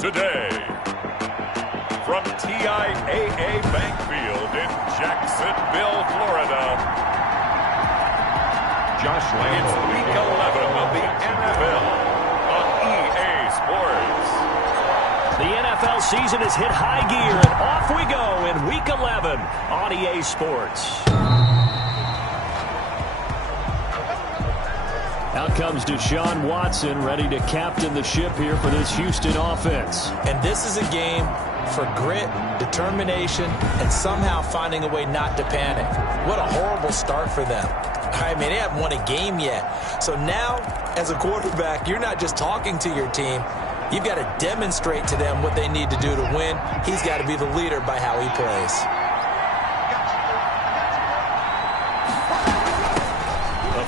Today, from TIAA Bank Field in Jacksonville, Florida, it's Week 11 of the NFL on EA Sports. The NFL season has hit high gear, and off we go in Week 11 on EA Sports. Out comes Deshaun Watson, ready to captain the ship here for this Houston offense. And this is a game for grit, determination, and somehow finding a way not to panic. What a horrible start for them. I mean, they haven't won a game yet. So now, as a quarterback, you're not just talking to your team. You've got to demonstrate to them what they need to do to win. He's got to be the leader by how he plays.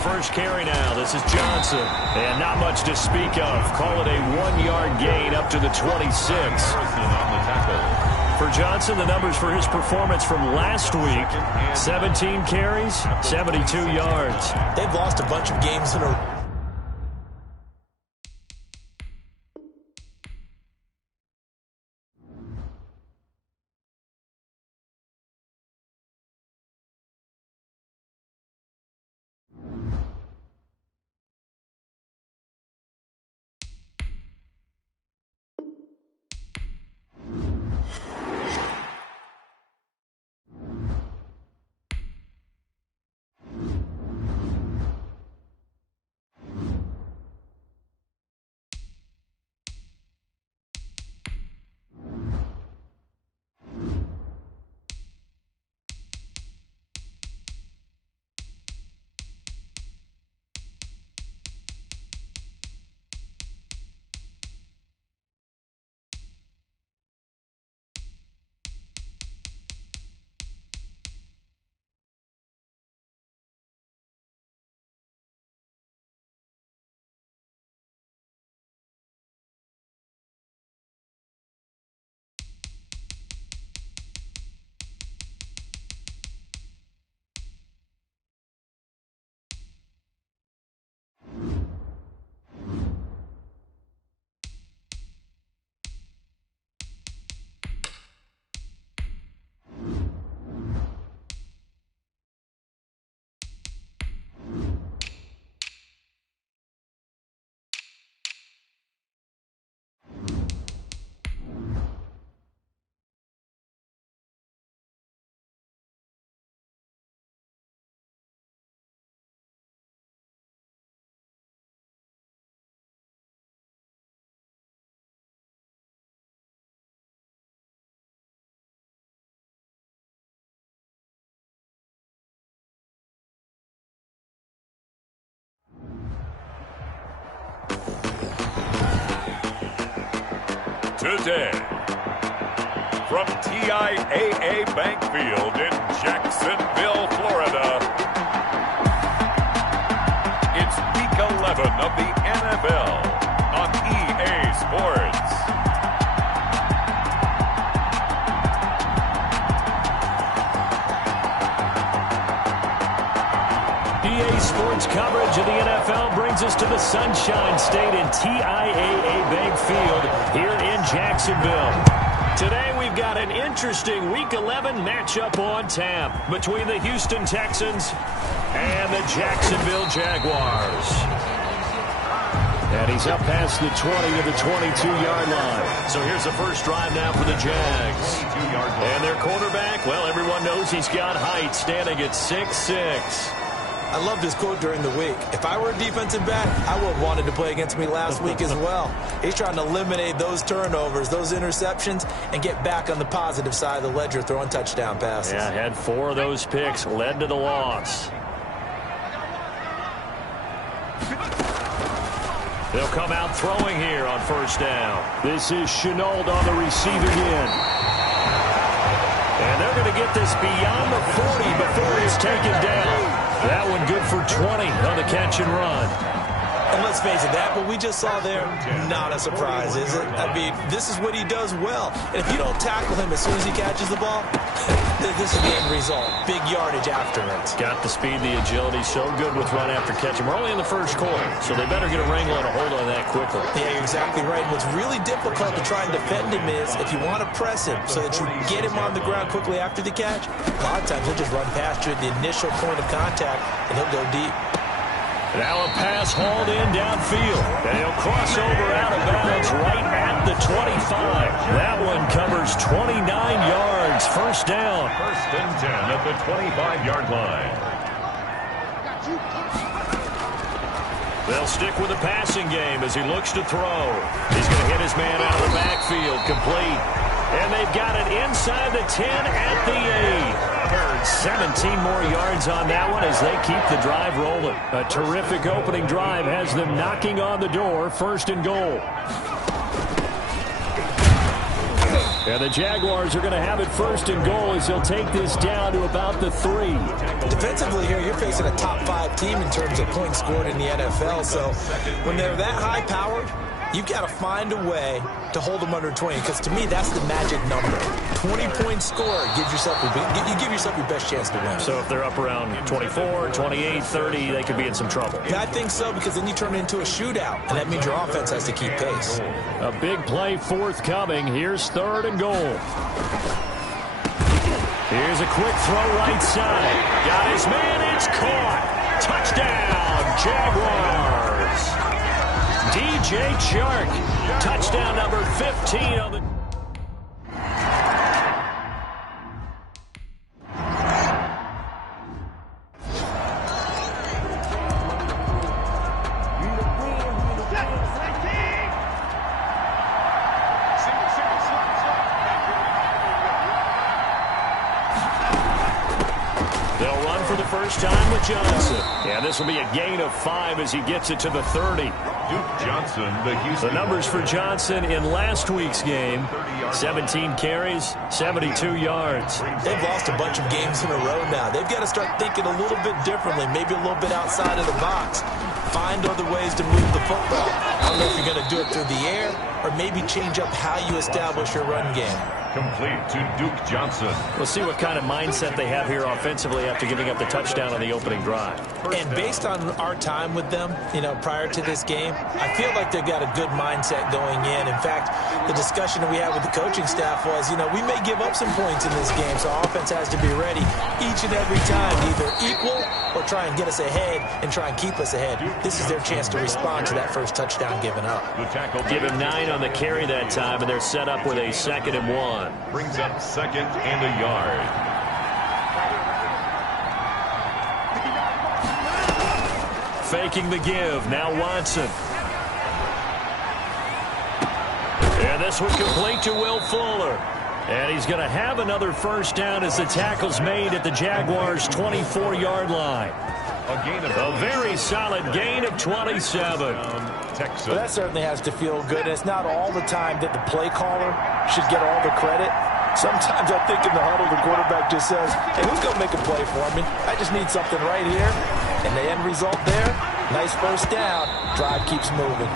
First carry now. This is Johnson. And not much to speak of. Call it a 1-yard gain up to the 26. For Johnson, the numbers for his performance from last week: 17 carries, 72 yards. They've lost a bunch of games in a row. Today, from TIAA Bank Field in Jacksonville, Florida, it's Week 11 of the NFL on EA Sports. EA Sports coverage of the NFL brings us to the Sunshine State in TIAA Bank Field here in Jacksonville. Today we've got an interesting Week 11 matchup on tap between the Houston Texans and the Jacksonville Jaguars. And he's up past the 20 to the 22-yard line. So here's the first drive now for the Jags. And their quarterback, well, everyone knows he's got height, standing at 6'6". I love this quote during the week. If I were a defensive back, I would have wanted to play against me last week as well. He's trying to eliminate those turnovers, those interceptions, and get back on the positive side of the ledger throwing touchdown passes. Yeah, had 4 of those picks, led to the loss. They'll come out throwing here on first down. This is Chenault on the receiving end. And they're going to get this beyond the 40 before he's taken down. That one good for 20 on the catch and run. And let's face it, that what we just saw there, not a surprise, is it? I mean, this is what he does well. And if you don't tackle him as soon as he catches the ball, this is the end result. Big yardage afterwards. Got the speed, the agility, so good with run after catch. We're only in the first quarter, so they better get a wrangle and a hold on that quickly. Yeah, you're exactly right. What's really difficult to try and defend him is if you want to press him so that you get him on the ground quickly after the catch, a lot of times he'll just run past you at the initial point of contact, and he'll go deep. Now a pass hauled in downfield, and he'll cross over out of bounds right at the 25. That one covers 29 yards. First down. First and 10 at the 25-yard line. They'll stick with the passing game as he looks to throw. He's going to hit his man out of the backfield, complete. And they've got it inside the 10 at the 8. 17 more yards on that one as they keep the drive rolling. A terrific opening drive has them knocking on the door. First and goal. And the Jaguars are going to have it first and goal as they'll take this down to about the 3. Defensively here, you're facing a top 5 team in terms of points scored in the NFL. So when they're that high-powered, you've got to find a way to hold them under 20, because to me, that's the magic number. 20-point score, you give yourself your best chance to win. So if they're up around 24, 28, 30, they could be in some trouble. Yeah, I think so, because then you turn it into a shootout, and that means your offense has to keep pace. A big play forthcoming. Here's third and goal. Here's a quick throw right side. Got his man, it's caught. Touchdown, Jaguars. DJ Chark, touchdown number 15 on the... They'll run for the first time with Johnson. Yeah, this will be a gain of 5 as he gets it to the 30. Duke Johnson, the Houston. The numbers for Johnson in last week's game: 17 carries, 72 yards. They've lost a bunch of games in a row now. They've got to start thinking a little bit differently, maybe a little bit outside of the box. Find other ways to move the football. I don't know if you're going to do it through the air or maybe change up how you establish your run game. Complete to Duke Johnson. We'll see what kind of mindset they have here offensively after giving up the touchdown on the opening drive. And based on our time with them, prior to this game, I feel like they've got a good mindset going in. In fact, the discussion that we had with the coaching staff was, we may give up some points in this game, so our offense has to be ready each and every time, either equal or try and get us ahead and try and keep us ahead. This is their chance to respond to that first touchdown given up. Give him 9 on the carry that time, and they're set up with a 2nd and 1. Brings up 2nd and a yard. Faking the give. Now Watson. And this one complete to Will Fuller. And he's going to have another first down as the tackle's made at the Jaguars' 24-yard line. A very solid gain of 27. Well, that certainly has to feel good. It's not all the time that the play caller should get all the credit. Sometimes I think in the huddle, the quarterback just says, hey, who's going to make a play for me? I just need something right here. And the end result there, nice first down. Drive keeps moving.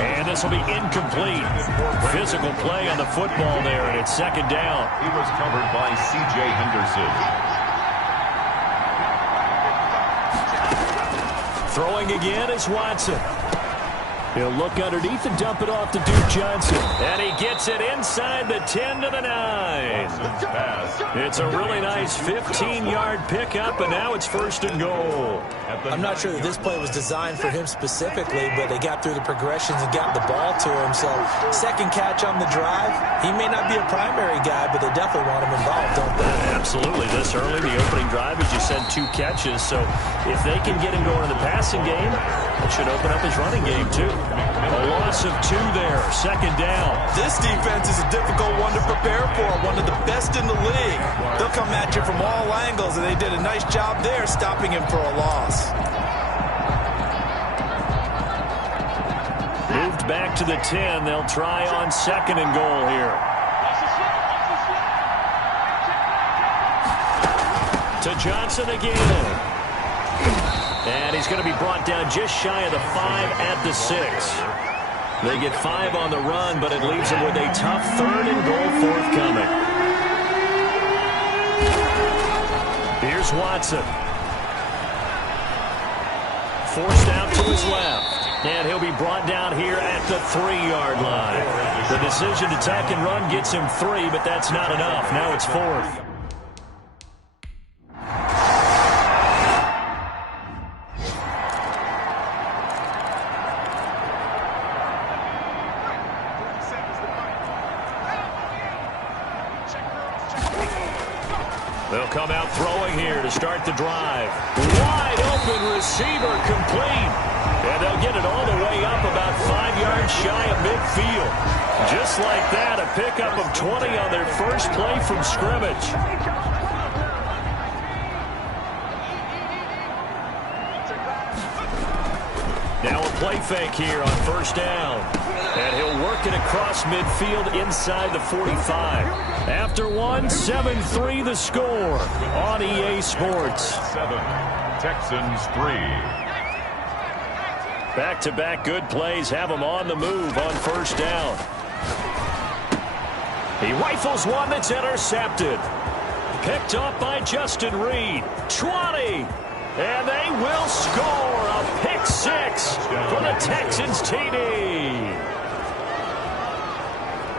And this will be incomplete. Physical play on the football there, and it's 2nd down. He was covered by C.J. Henderson. Throwing again is Watson. He'll look underneath and dump it off to Duke Johnson. And he gets it inside the 10 to the 9. It's a really nice 15-yard pickup, and now it's first and goal. I'm not sure that this play was designed for him specifically, but they got through the progressions and got the ball to him. So second catch on the drive. He may not be a primary guy, but they definitely want him involved, don't they? Absolutely. This early, the opening drive, as you said, 2 catches. So if they can get him going in the passing game, it should open up his running game, too. A loss of 2 there. Second down. This defense is a difficult one to prepare for, one of the best in the league. They'll come at you from all angles, and they did a nice job there stopping him for a loss. Moved back to the 10. They'll try on second and goal here. To Johnson again. And he's going to be brought down just shy of the 5 at the 6. They get 5 on the run, but it leaves them with a tough third and goal forthcoming. Here's Watson. Forced out to his left. And he'll be brought down here at the 3-yard line. The decision to tack and run gets him 3, but that's not enough. Now it's 4th. They'll come out throwing here to start the drive. Wide open receiver complete. And they'll get it all the way up about 5 yards shy of midfield. Just like that, a pickup of 20 on their first play from scrimmage. Now a play fake here on first down. And he'll work it across midfield inside the 45. After one, 7-3 the score on EA Sports. 7, Texans 3. Back-to-back good plays have him on the move on first down. He rifles one that's intercepted. Picked up by Justin Reed. 20. And they will score a pick 6 for the Texans TD.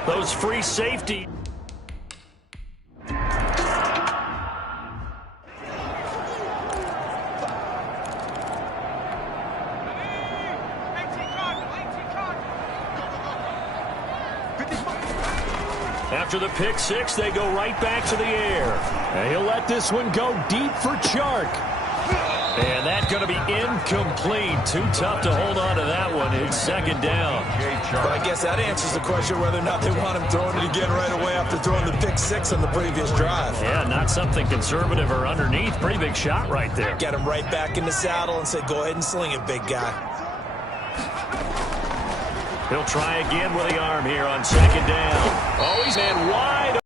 Those free safety. After the pick 6, they go right back to the air. And he'll let this one go deep for Chark. And that's going to be incomplete. Too tough to hold on to that one. It's second down. But I guess that answers the question whether or not they want him throwing it again right away after throwing the pick 6 on the previous drive. Yeah, not something conservative or underneath. Pretty big shot right there. Get him right back in the saddle and say, go ahead and sling it, big guy. He'll try again with the arm here on second down. Oh, he's in wide.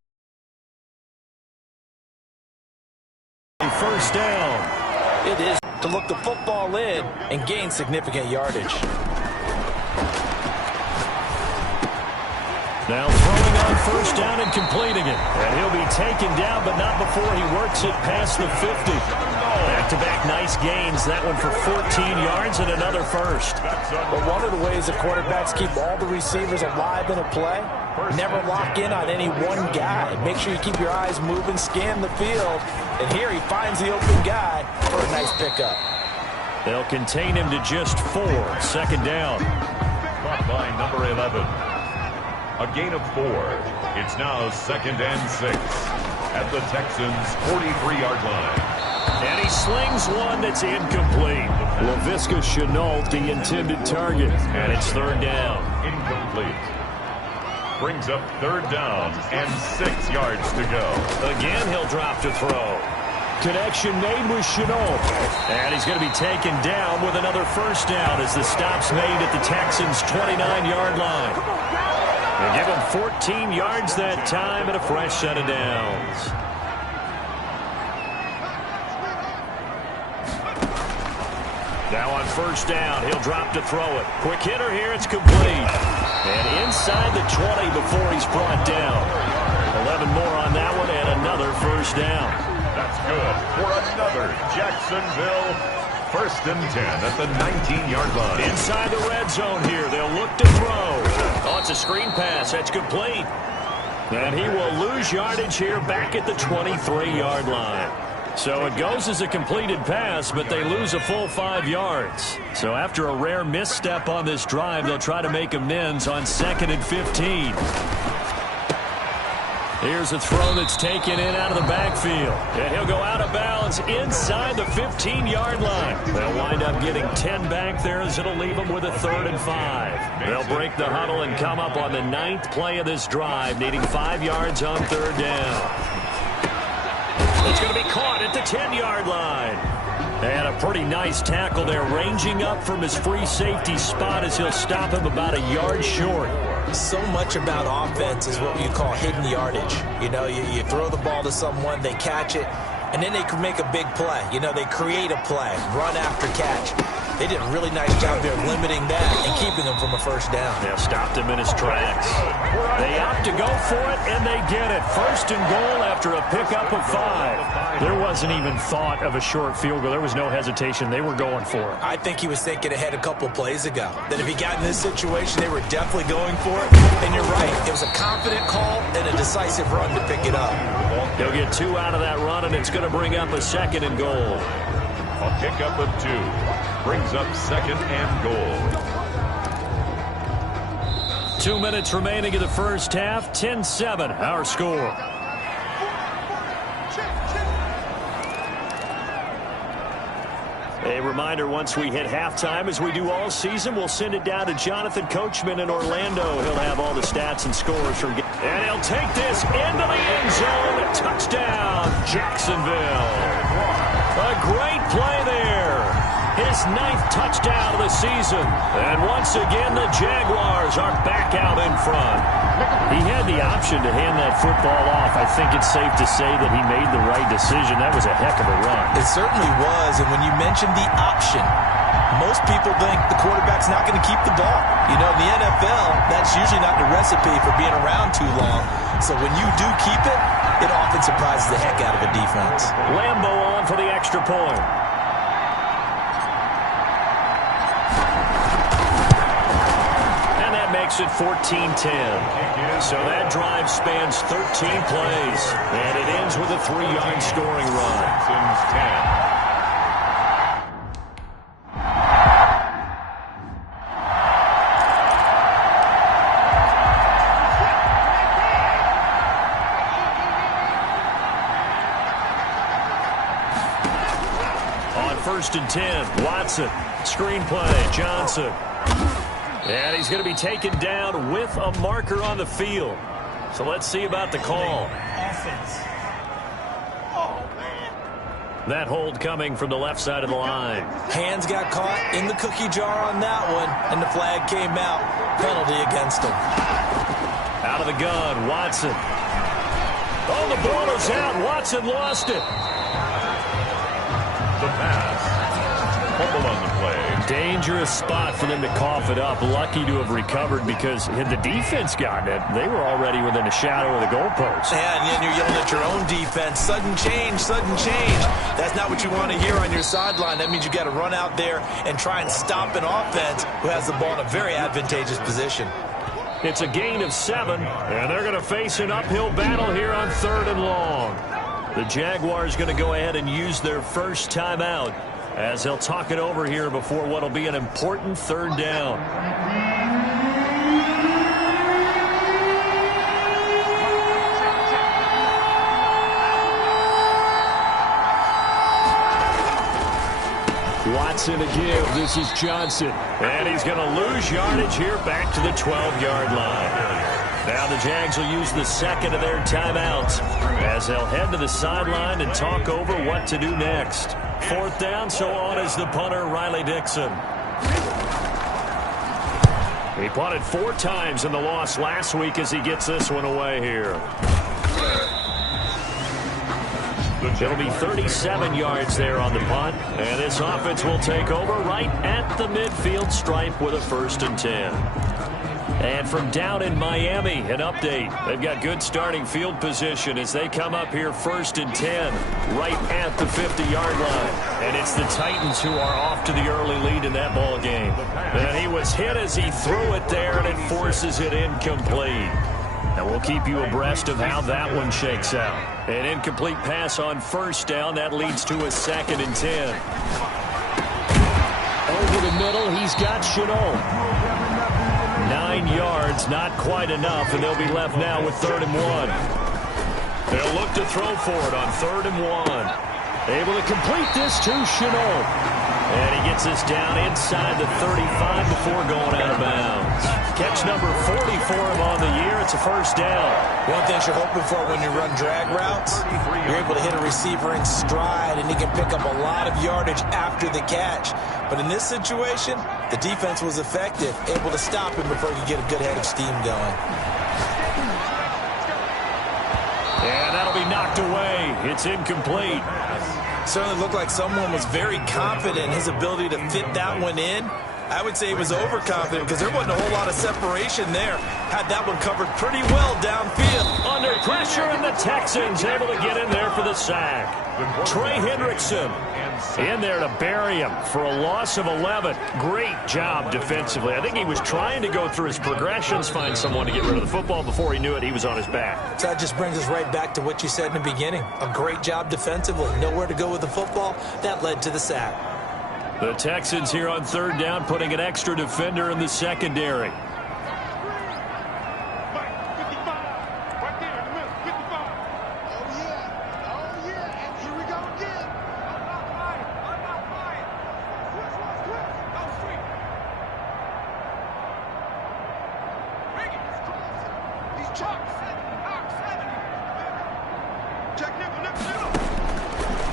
First down. It is to look the football in and gain significant yardage. Now throwing on first down and completing it. And he'll be taken down, but not before he works it past the 50. Back-to-back nice gains. That one for 14 yards and another first. But one of the ways the quarterbacks keep all the receivers alive in a play, never lock in on any one guy. Make sure you keep your eyes moving, scan the field. And here he finds the open guy for a nice pickup. They'll contain him to just 4. Second down. Caught by number 11. A gain of 4. It's now second and 6 at the Texans' 43-yard line. And he slings one that's incomplete. Laviska Shenault, the intended target. And it's third down. Incomplete. Brings up third down and 6 yards to go. Again, he'll drop to throw. Connection made with Shenault. And he's going to be taken down with another first down as the stop's made at the Texans' 29-yard line. They give him 14 yards that time and a fresh set of downs. Now on first down, he'll drop to throw it. Quick hitter here, it's complete. And inside the 20 before he's brought down. 11 more on that one and another first down. That's good for another Jacksonville first and 10 at the 19-yard line. Inside the red zone here. They'll look to throw. Oh, it's a screen pass. That's complete. And he will lose yardage here back at the 23-yard line. So it goes as a completed pass, but they lose a full 5 yards. So after a rare misstep on this drive, they'll try to make amends on 2nd and 15. Here's a throw that's taken in out of the backfield. And he'll go out of bounds inside the 15-yard line. They'll wind up getting 10 back there as it'll leave them with a 3rd and 5. They'll break the huddle and come up on the 9th play of this drive, needing 5 yards on 3rd down. It's going to be caught at the 10-yard line. And a pretty nice tackle there, ranging up from his free safety spot as he'll stop him about a yard short. So much about offense is what you call hidden yardage. You know, you throw the ball to someone, they catch it, and then they can make a big play. You know, they create a play, run after catch. They did a really nice job there limiting that and keeping him from a first down. They stopped him in his tracks. They opt to go for it, and they get it. 1st and goal after a pickup of 5. There wasn't even thought of a short field goal. There was no hesitation. They were going for it. I think he was thinking ahead a couple plays ago, that if he got in this situation, they were definitely going for it. And you're right. It was a confident call and a decisive run to pick it up. He'll get 2 out of that run, and it's going to bring up a 2nd and goal. A pickup of 2 brings up 2nd and goal. 2 minutes remaining in the first half. 10-7, our score. A reminder, once we hit halftime, as we do all season, we'll send it down to Jonathan Coachman in Orlando. He'll have all the stats and scores from... And he'll take this into the end zone. Touchdown, Jacksonville. A great play there. His 9th touchdown of the season. And once again, the Jaguars are back out in front. He had the option to hand that football off. I think it's safe to say that he made the right decision. That was a heck of a run. It certainly was. And when you mentioned the option, most people think the quarterback's not going to keep the ball. You know, in the NFL, that's usually not the recipe for being around too long. So when you do keep it, it often surprises the heck out of a defense. Lambo on for the extra point. And that makes it 14-10. So that drive spans 13 plays. And it ends with a 3-yard scoring run. Texans 10. First and 10, Watson, screenplay, Johnson. And he's going to be taken down with a marker on the field. So let's see about the call. That hold coming from the left side of the line. Hands got caught in the cookie jar on that one, and the flag came out. Penalty against him. Out of the gun, Watson. Oh, the ball is out. Watson lost it. The pass. Fumble on the play. Dangerous spot for them to cough it up. Lucky to have recovered because had the defense gotten it, they were already within a shadow of the goalpost. Yeah, and then you're yelling at your own defense. Sudden change, sudden change. That's not what you want to hear on your sideline. That means you got to run out there and try and stop an offense who has the ball in a very advantageous position. It's a gain of 7, and they're going to face an uphill battle here on 3rd and long. The Jaguars going to go ahead and use their first timeout as they'll talk it over here before what will be an important 3rd down. Watson again. This is Johnson. And he's going to lose yardage here back to the 12-yard line. Now the Jags will use the 2nd of their timeouts as they'll head to the sideline and talk over what to do next. 4th down, so on is the punter, Riley Dixon. He punted 4 times in the loss last week as he gets this one away here. It'll be 37 yards there on the punt, and this offense will take over right at the midfield stripe with a 1st and 10. And from down in Miami, an update. They've got good starting field position as they come up here 1st and 10, right at the 50-yard line. And it's the Titans who are off to the early lead in that ball game. And he was hit as he threw it there, and it forces it incomplete. And we'll keep you abreast of how that one shakes out. An incomplete pass on 1st down. That leads to a 2nd and 10. Over the middle, he's got Chenault. 9 yards, not quite enough, and they'll be left now with 3rd and 1. They'll look to throw for it on 3rd and 1. Able to complete this to Chenault. And he gets this down inside the 35 before going out of bounds. Catch number 40 for him on the year. It's a 1st down. One thing you're hoping for when you run drag routes, you're able to hit a receiver in stride, and he can pick up a lot of yardage after the catch. But in this situation, the defense was effective, able to stop him before he could get a good head of steam going. And that'll be knocked away. It's incomplete. Certainly looked like someone was very confident in his ability to fit that one in. I would say he was overconfident because there wasn't a whole lot of separation there. Had that one covered pretty well downfield. Under pressure, and the Texans able to get in there for the sack. Trey Hendrickson in there to bury him for a loss of 11. Great job defensively. I think he was trying to go through his progressions, find someone to get rid of the football. Before he knew it, he was on his back. So that just brings us right back to what you said in the beginning. A great job defensively. Nowhere to go with the football. That led to the sack. The Texans here on 3rd down, putting an extra defender in the secondary.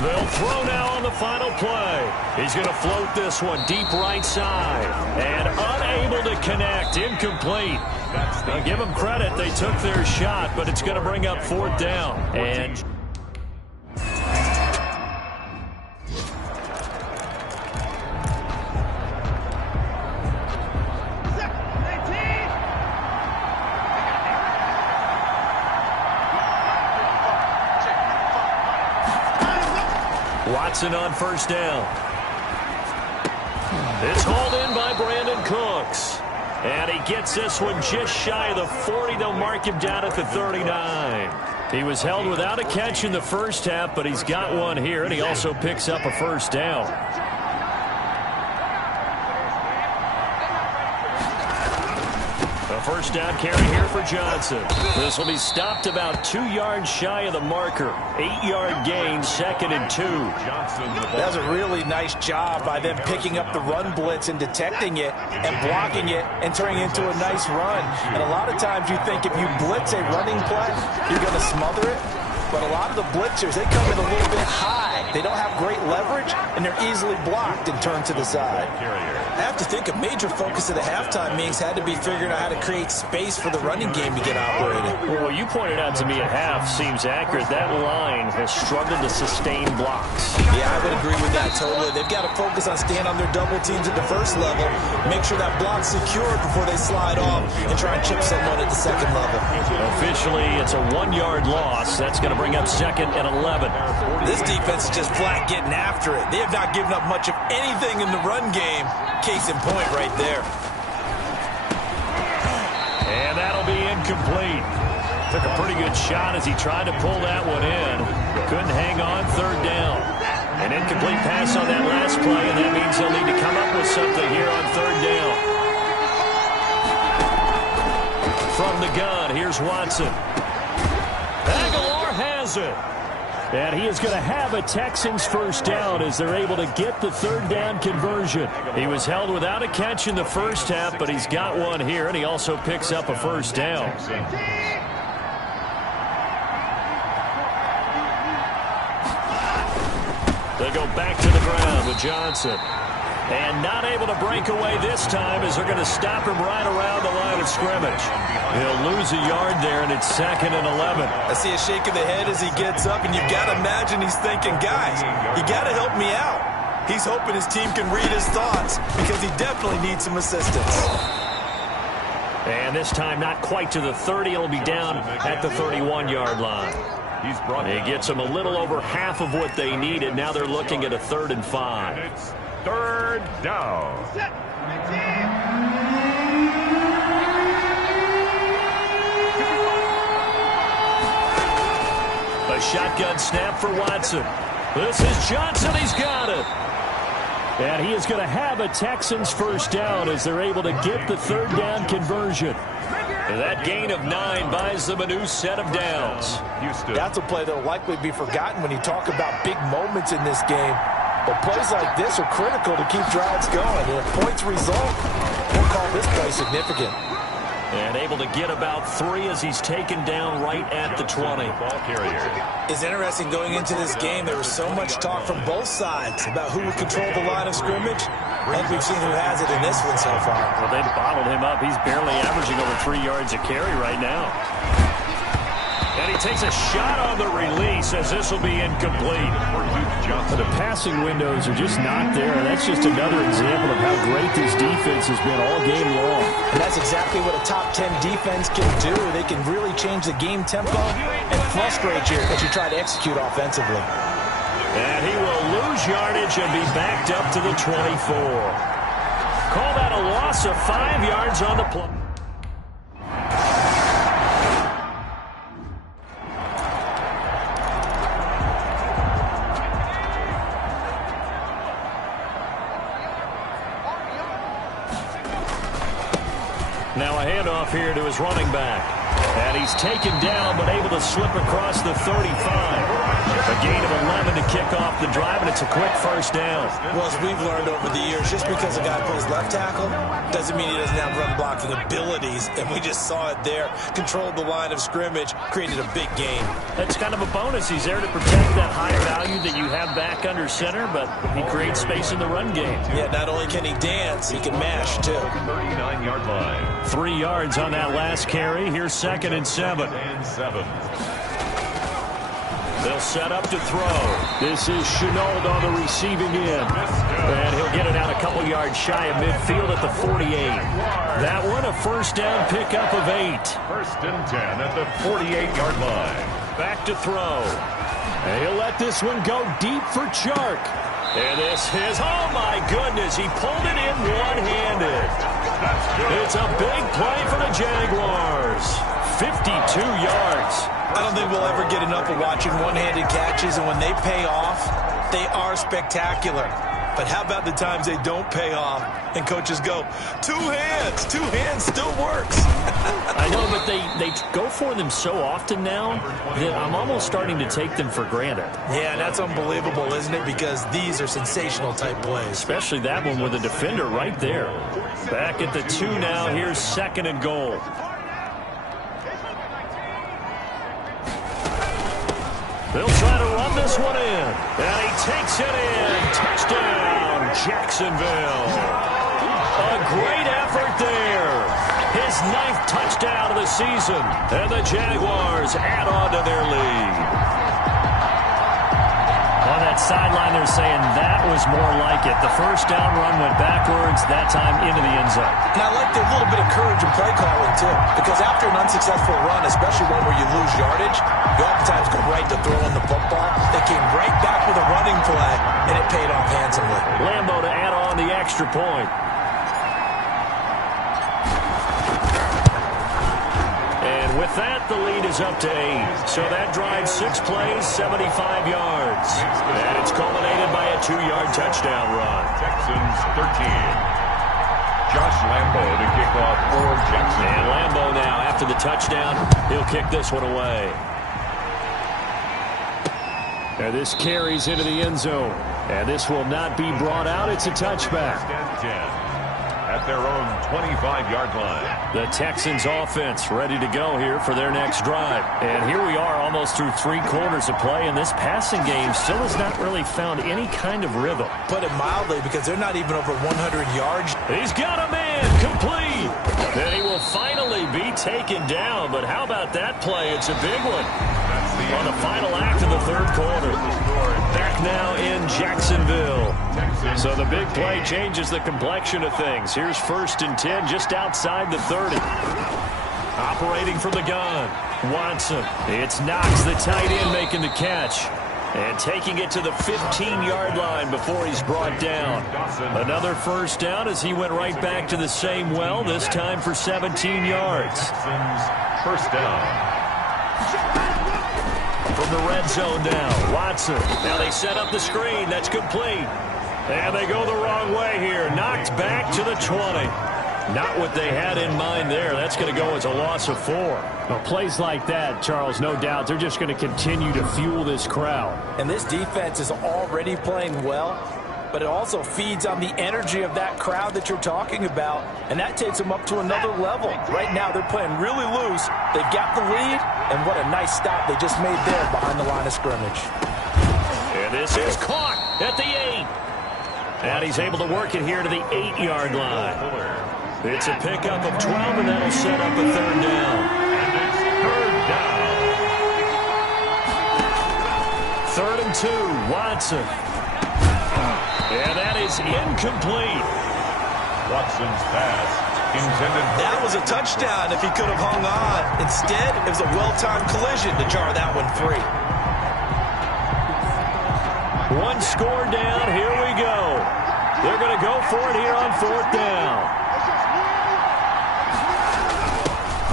They'll throw now on the final play. He's going to float this one deep right side. And unable to connect. Incomplete. Now give them credit. They took their shot, but it's going to bring up 4th down. And Watson on 1st down. It's hauled in by Brandon Cooks. And he gets this one just shy of the 40. They'll mark him down at the 39. He was held without a catch in the 1st half, but he's got one here, and he also picks up a 1st down. A 1st down carry here for Johnson. This will be stopped about 2 yards shy of the marker. 8-yard gain, 2nd and 2. That was a really nice job by them picking up the run blitz and detecting it and blocking it and turning it into a nice run. And a lot of times you think if you blitz a running play, you're going to smother it. But a lot of the blitzers, they come in a little bit high. They don't have great leverage, and they're easily blocked and turned to the side. I have to think a major focus of the halftime meetings had to be figuring out how to create space for the running game to get operated. Well, what you pointed out to me at half seems accurate. That line has struggled to sustain blocks. Yeah, I would agree with that totally. They've got to focus on staying on their double teams at the 1st level, make sure that block's secured before they slide off and try and chip someone at the 2nd level. Officially, it's a 1-yard loss. That's going to bring up 2nd and 11. This defense is just flat getting after it. They have not given up much of anything in the run game. Case in point right there. And that'll be incomplete. Took a pretty good shot as he tried to pull that one in. Couldn't hang on. 3rd down. An incomplete pass on that last play, and that means he'll need to come up with something here on 3rd down. From the gun, here's Watson. Aguilar has it. And he is going to have a Texans 1st down as they're able to get the 3rd down conversion. He was held without a catch in the 1st half, but he's got one here, and he also picks up a 1st down. They go back to the ground with Johnson. And not able to break away this time as they're going to stop him right around the line of scrimmage. He'll lose a yard there, and it's 2nd and 11. I see a shake of the head as he gets up, and you've got to imagine he's thinking, guys, you got to help me out. He's hoping his team can read his thoughts because he definitely needs some assistance. And this time not quite to the 30. It'll be down at the 31-yard line. It gets them a little over half of what they needed. Now they're looking at a 3rd and 5. It's 3rd down. A shotgun snap for Watson. This is Johnson. He's got it. And he is going to have a Texans first down as they're able to get the 3rd down conversion. That gain of 9 buys them a new set of downs. That's a play that will likely be forgotten when you talk about big moments in this game. But plays like this are critical to keep drives going. And if points result, we'll call this play significant. And able to get about 3 as he's taken down right at the 20. Ball carrier. It's interesting going into this game. There was so much talk from both sides about who would control the line of scrimmage. And we've seen who has it in this one so far. Well, they've bottled him up. He's barely averaging over 3 yards a carry right now. And he takes a shot on the release as this will be incomplete. The passing windows are just not there. That's just another example of how great this defense has been all game long. And that's exactly what a top 10 defense can do. They can really change the game tempo and frustrate you as you try to execute offensively. And he will lose yardage and be backed up to the 24. Call that a loss of 5 yards on the play. Now a handoff here to his running back. And he's taken down but able to slip across the 35. A gain of 11 to kick off the drive, and it's a quick first down. Well, as we've learned over the years, just because a guy plays left tackle doesn't mean he doesn't have run blocking abilities. And we just saw it there. Controlled the line of scrimmage, created a big gain. That's kind of a bonus. He's there to protect that high value that you have back under center, but he creates space in the run game. Yeah, not only can he dance, he can mash, too. 39-yard line. 3 yards on that last carry. Here's 2nd and 7. They'll set up to throw. This is Chenault on the receiving end. And he'll get it out a couple yards shy of midfield at the 48. That one a first down pickup of 8. 1st and 10 at the 48-yard line. Back to throw. And he'll let this one go deep for Chark. And this is, oh my goodness, he pulled it in one-handed. It's a big play for the Jaguars. 52 yards. I don't think we'll ever get enough of watching one-handed catches, and when they pay off, they are spectacular. But how about the times they don't pay off and coaches go, 2 hands, 2 hands still works. I know, but they go for them so often now that I'm almost starting to take them for granted. Yeah, and that's unbelievable, isn't it? Because these are sensational type plays. Especially that one with a defender right there. Back at the 2 now. Here's 2nd and goal. They'll try to run this one in. And he takes it in. Touchdown, Jacksonville. A great effort there. His 9th touchdown of the season. And the Jaguars add on to their lead. On that sideline, they're saying that was more like it. The first down run went backwards, that time into the end zone. And I like the little bit of courage in play calling, too. Because after an unsuccessful run, especially one where you lose yardage, you oftentimes go right to throwing the football. They came right back with a running play, and it paid off handsomely. Lambeau to add on the extra point. With that, the lead is up to 8. So that drives 6 plays, 75 yards. And it's culminated by a 2-yard touchdown run. Texans 13. Josh Lambeau to kick off for Jackson. And Lambeau now, after the touchdown, he'll kick this one away. And this carries into the end zone. And this will not be brought out. It's a touchback. 10. At their own 25-yard line. The Texans offense ready to go here for their next drive. And here we are almost through 3 quarters of play, and this passing game still has not really found any kind of rhythm. Put it mildly, because they're not even over 100 yards. He's got a man complete. And he will finally be taken down, but how about that play? It's a big one on the final act of the third quarter. Back now in Jacksonville. So the big play changes the complexion of things. Here's 1st and 10 just outside the 30. Operating from the gun, Watson. It's Knox, the tight end, making the catch. And taking it to the 15-yard line before he's brought down. Another first down as he went right back to the same well, this time for 17 yards. First down. From the red zone now, Watson. Now they set up the screen. That's complete. And they go the wrong way here. Knocked back to the 20. Not what they had in mind there. That's going to go as a loss of 4. Well, plays like that, Charles, no doubt, they're just going to continue to fuel this crowd. And this defense is already playing well, but it also feeds on the energy of that crowd that you're talking about, and that takes them up to another level. Right now, they're playing really loose. They've got the lead, and what a nice stop they just made there behind the line of scrimmage. And this is caught at the 8. And he's able to work it here to the 8-yard line. It's a pickup of 12, and that'll set up a third down. And it's third down. 3rd and 2, Watson. And that is incomplete. Watson's pass intended. That was a touchdown if he could have hung on. Instead, it was a well-timed collision to jar that one free. One score down. Here we go. They're going to go for it here on 4th down.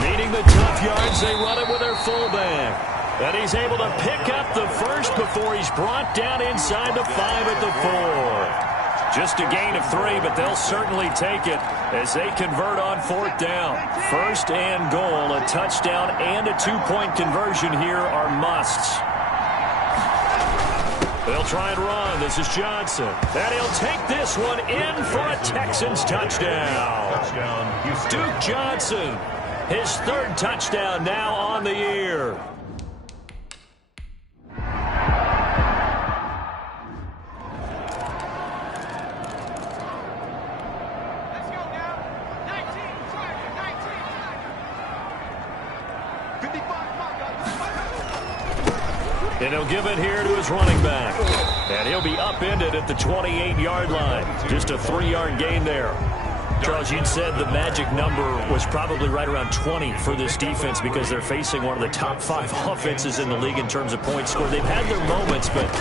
Needing the tough yards, they run it with their fullback. And he's able to pick up the first before he's brought down inside the 5 at the 4. Just a gain of 3, but they'll certainly take it as they convert on 4th down. 1st and goal, a touchdown and a 2-point conversion here are musts. They'll try and run. This is Johnson. And he'll take this one in for a Texans touchdown. Duke Johnson, his 3rd touchdown now on the year. And he'll give it here to his running back. And he'll be upended at the 28-yard line. Just a 3-yard gain there. Charles, you'd said the magic number was probably right around 20 for this defense because they're facing one of the top 5 offenses in the league in terms of points scored. They've had their moments, but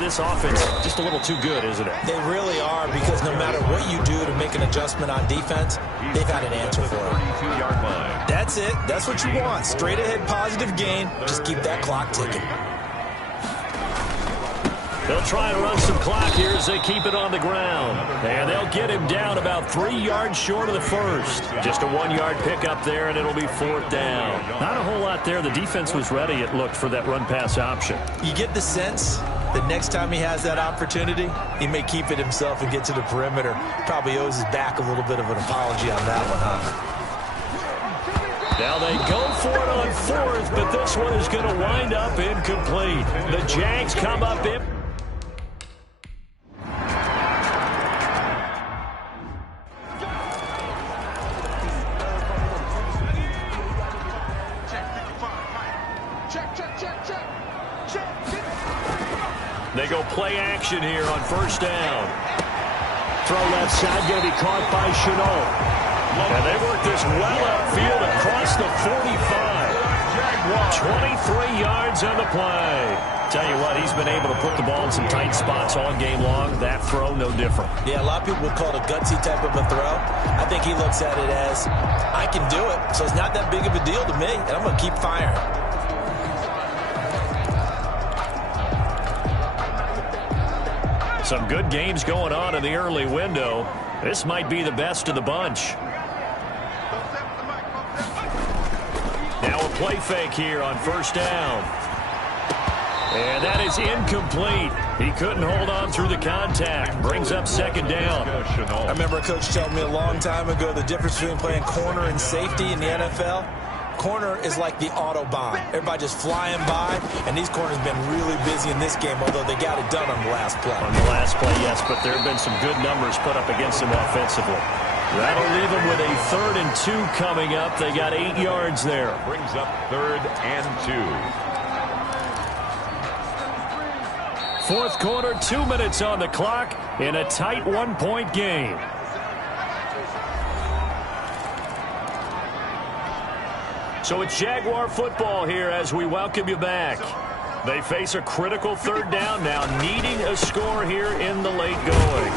this offense just a little too good, isn't it? They really are, because no matter what you do to make an adjustment on defense, they've got an answer for it. That's it. That's what you want. Straight ahead positive gain. Just keep that clock ticking. They'll try and run some clock here as they keep it on the ground. And they'll get him down about 3 yards short of the first. Just a 1-yard pickup there, and it'll be 4th down. Not a whole lot there. The defense was ready, it looked, for that run-pass option. You get the sense that next time he has that opportunity, he may keep it himself and get to the perimeter. Probably owes his back a little bit of an apology on that one, huh? Now they go for it on 4th, but this one is going to wind up incomplete. The Jags come up in. They go play action here on 1st down. Throw left side, going to be caught by Chenault. And they work this well upfield across the 45. 23 yards on the play. Tell you what, he's been able to put the ball in some tight spots all game long. That throw, no different. Yeah, a lot of people would call it a gutsy type of a throw. I think he looks at it as, I can do it, so it's not that big of a deal to me, and I'm going to keep firing. Some good games going on in the early window. This might be the best of the bunch. Now a play fake here on 1st down. And that is incomplete. He couldn't hold on through the contact. Brings up 2nd down. I remember a coach telling me a long time ago the difference between playing corner and safety in the NFL. Corner is like the Autobahn. Everybody just flying by, and these corners have been really busy in this game, although they got it done on the last play. On the last play, yes, but there have been some good numbers put up against them offensively. That'll leave them with a 3rd and 2 coming up. They got 8 yards there. Brings up 3rd and 2. Fourth quarter, 2 minutes on the clock in a tight 1-point game. So it's Jaguar football here as we welcome you back. They face a critical 3rd down now, needing a score here in the late going.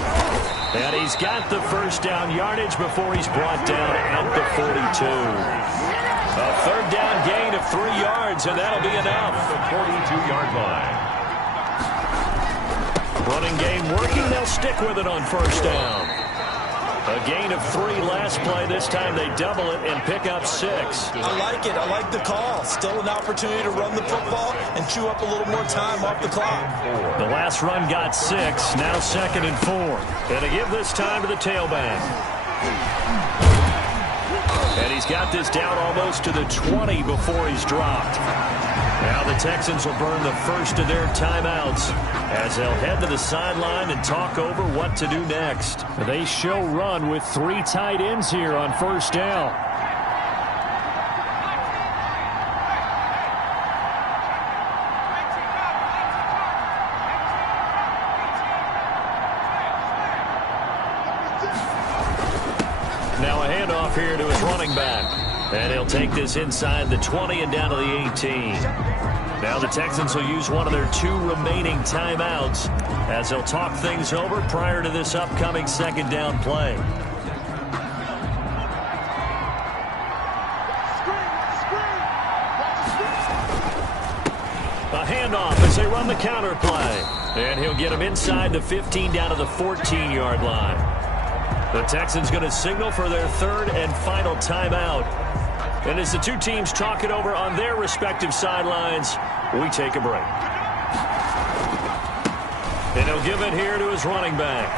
And he's got the first down yardage before he's brought down at the 42. A 3rd down gain of 3 yards, and that'll be enough. The 42-yard line. Running game working. They'll stick with it on 1st down. A gain of 3 last play. This time they double it and pick up 6. I like it. I like the call. Still an opportunity to run the football and chew up a little more time off the clock. The last run got 6. Now 2nd and 4. And to give this time to the tailback. And he's got this down almost to the 20 before he's dropped. Now the Texans will burn the first of their timeouts as they'll head to the sideline and talk over what to do next. They show run with 3 tight ends here on 1st down. Now a handoff here to his running back. And he'll take this inside the 20 and down to the 18. Now the Texans will use one of their 2 remaining timeouts as they'll talk things over prior to this upcoming 2nd down play. A handoff as they run the counter play. And he'll get him inside the 15 down to the 14-yard line. The Texans going to signal for their 3rd and final timeout. And as the 2 teams talk it over on their respective sidelines, we take a break. And he'll give it here to his running back.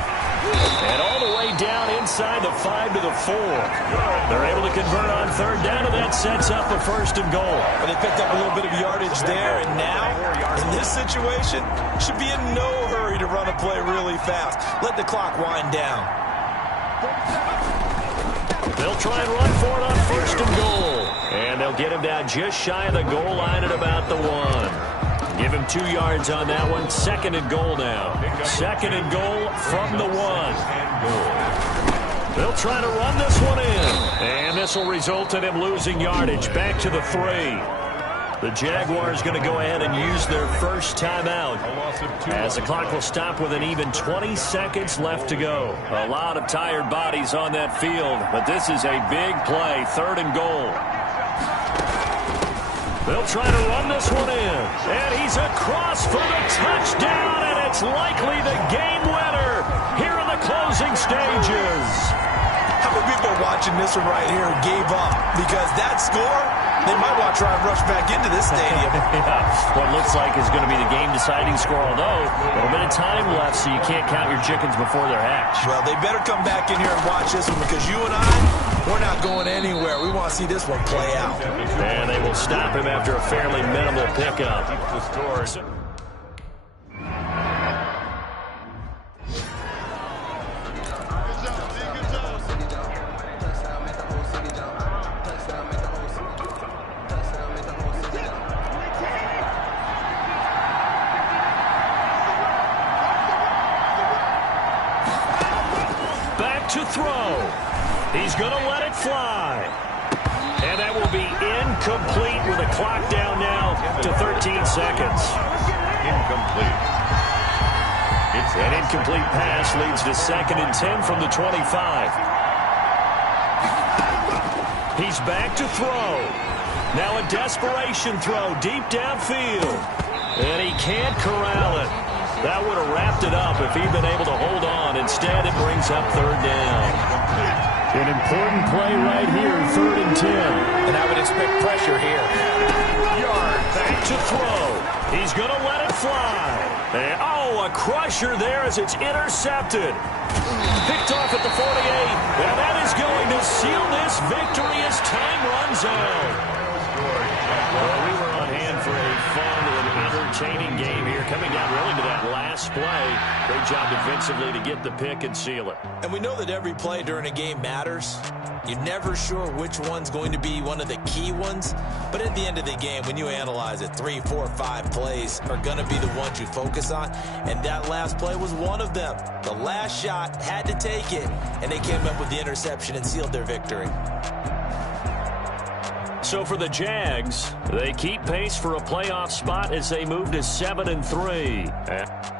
And all the way down inside the 5 to the 4. They're able to convert on 3rd down, and that sets up a 1st and goal. But they picked up a little bit of yardage there, and now, in this situation, should be in no hurry to run a play really fast. Let the clock wind down. They'll try and run for it on 1st and goal. And they'll get him down just shy of the goal line at about the 1. Give him 2 yards on that one. 2nd and goal now. 2nd and goal from the 1. They'll try to run this one in. And this will result in him losing yardage back to the 3. The Jaguars going to go ahead and use their first timeout as the clock will stop with an even 20 seconds left to go. A lot of tired bodies on that field, but this is a big play, 3rd and goal. They'll try to run this one in, and he's across for the touchdown, and it's likely the game winner here in the closing stages. How many people are watching this one right here who gave up? Because that score, they might want to try and rush back into this stadium. Yeah, what looks like is going to be the game-deciding score, although a little bit of time left, so you can't count your chickens before they're hatched. Well, they better come back in here and watch this one because you and I, we're not going anywhere. We want to see this one play out. And they will stop him after a fairly minimal pickup. To throw. He's going to let it fly. And that will be incomplete with a clock down now to 13 seconds. Incomplete. It's an incomplete pass leads to 2nd and 10 from the 25. He's back to throw. Now a desperation throw deep downfield. And he can't corral it. That would have wrapped it up if he'd been able to hold on. Instead, it brings up 3rd down. An important play right here, 3rd and 10. And I would expect pressure here. Yard back to throw. He's going to let it fly. And, a crusher there as it's intercepted. Picked off at the 48. And that is going to seal this victory as time runs out. Well, we were on hand for a fun and entertaining game here, coming down really to that last play. Great job defensively to get the pick and seal it. And we know that every play during a game matters. You're never sure which one's going to be one of the key ones. But at the end of the game, when you analyze it, 3, 4, 5 plays are going to be the ones you focus on. And that last play was one of them. The last shot had to take it, and they came up with the interception and sealed their victory. So for the Jags, they keep pace for a playoff spot as they move to 7-3.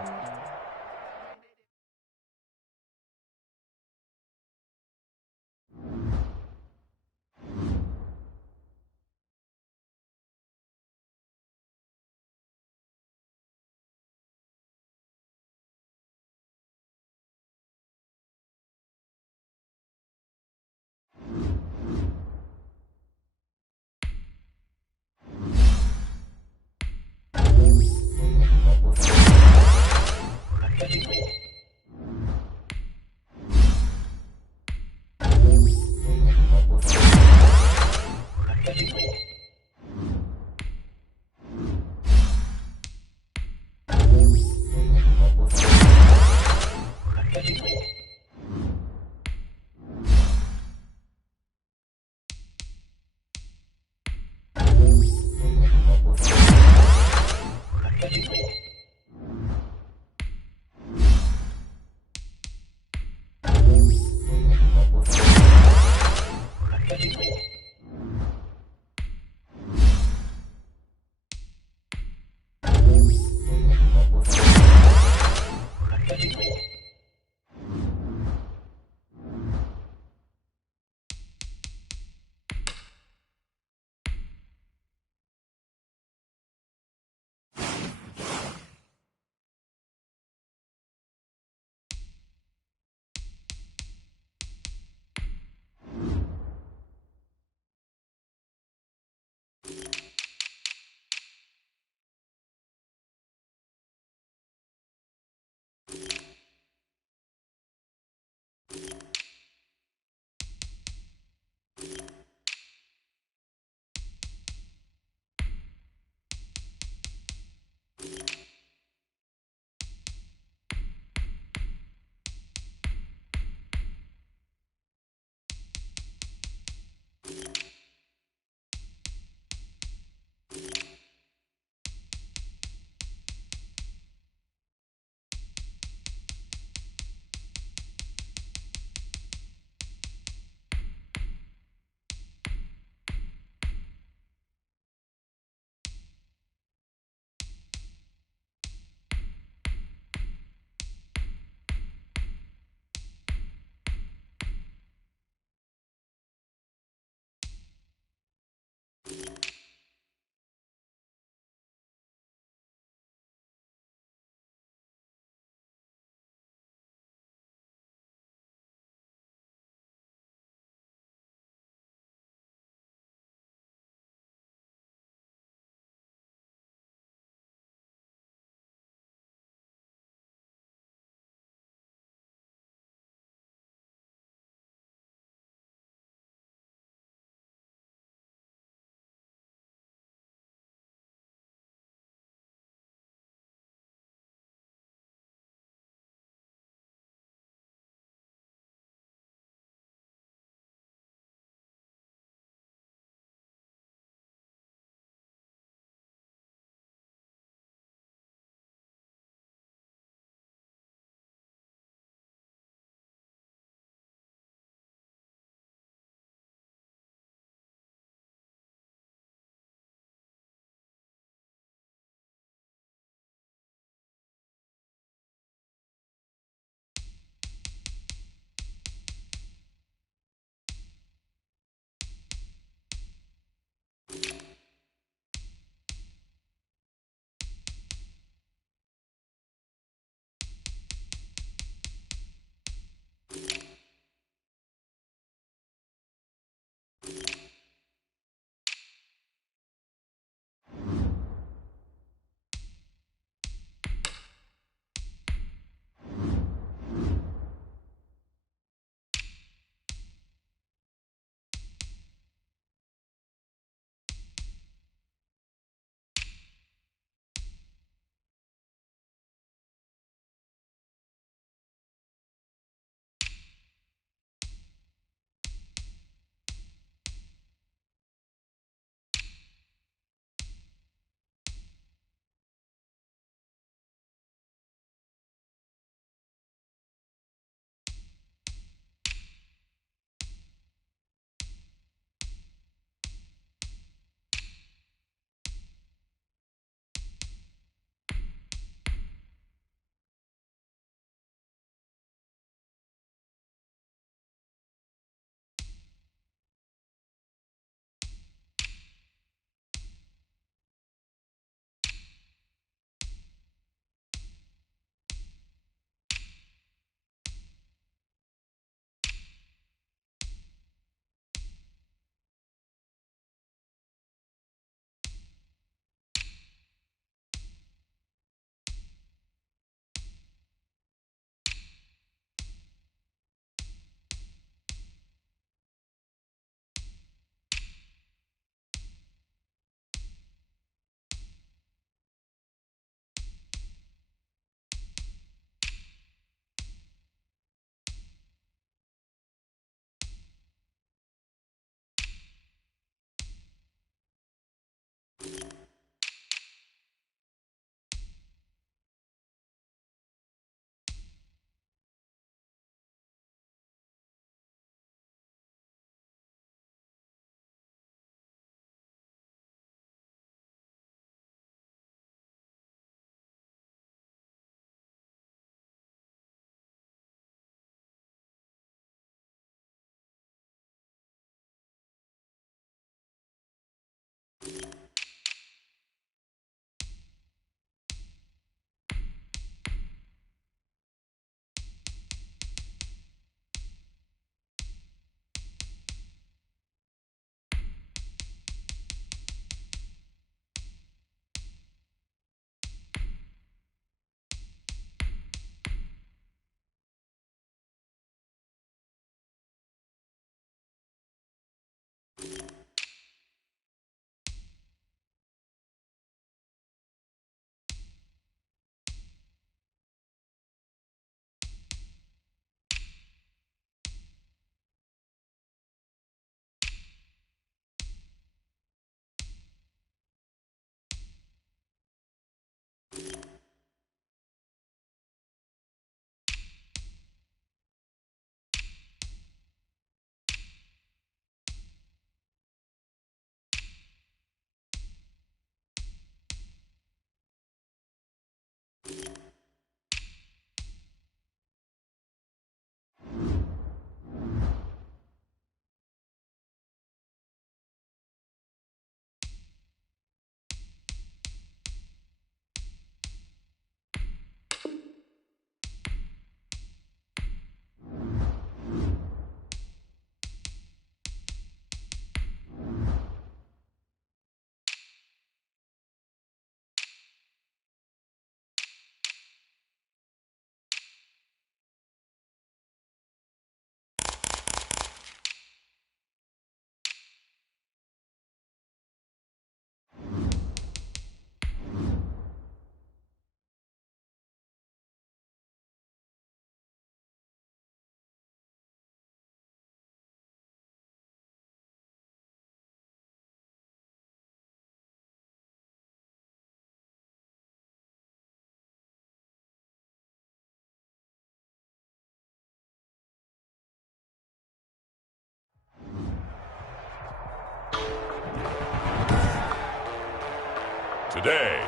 Today,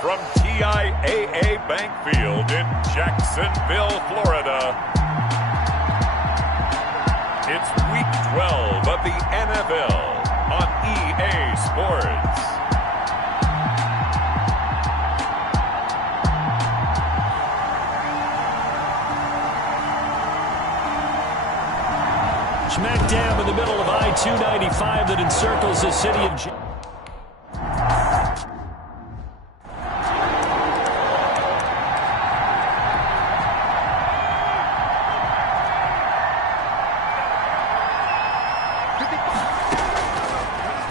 from TIAA Bank Field in Jacksonville, Florida, it's Week 12 of the NFL on EA Sports. Smack dab in the middle of I-295 that encircles the city of...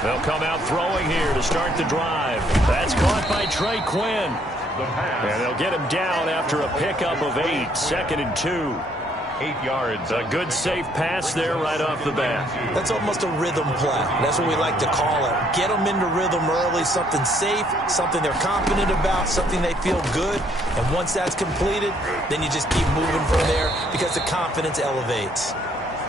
They'll come out throwing here to start the drive. That's caught by Trey Quinn. And they'll get him down after a pickup of 8, 2nd and 2. 8 yards. A good, safe pass there right off the bat. That's almost a rhythm play. That's what we like to call it. Get them into rhythm early, something safe, something they're confident about, something they feel good. And once that's completed, then you just keep moving from there because the confidence elevates.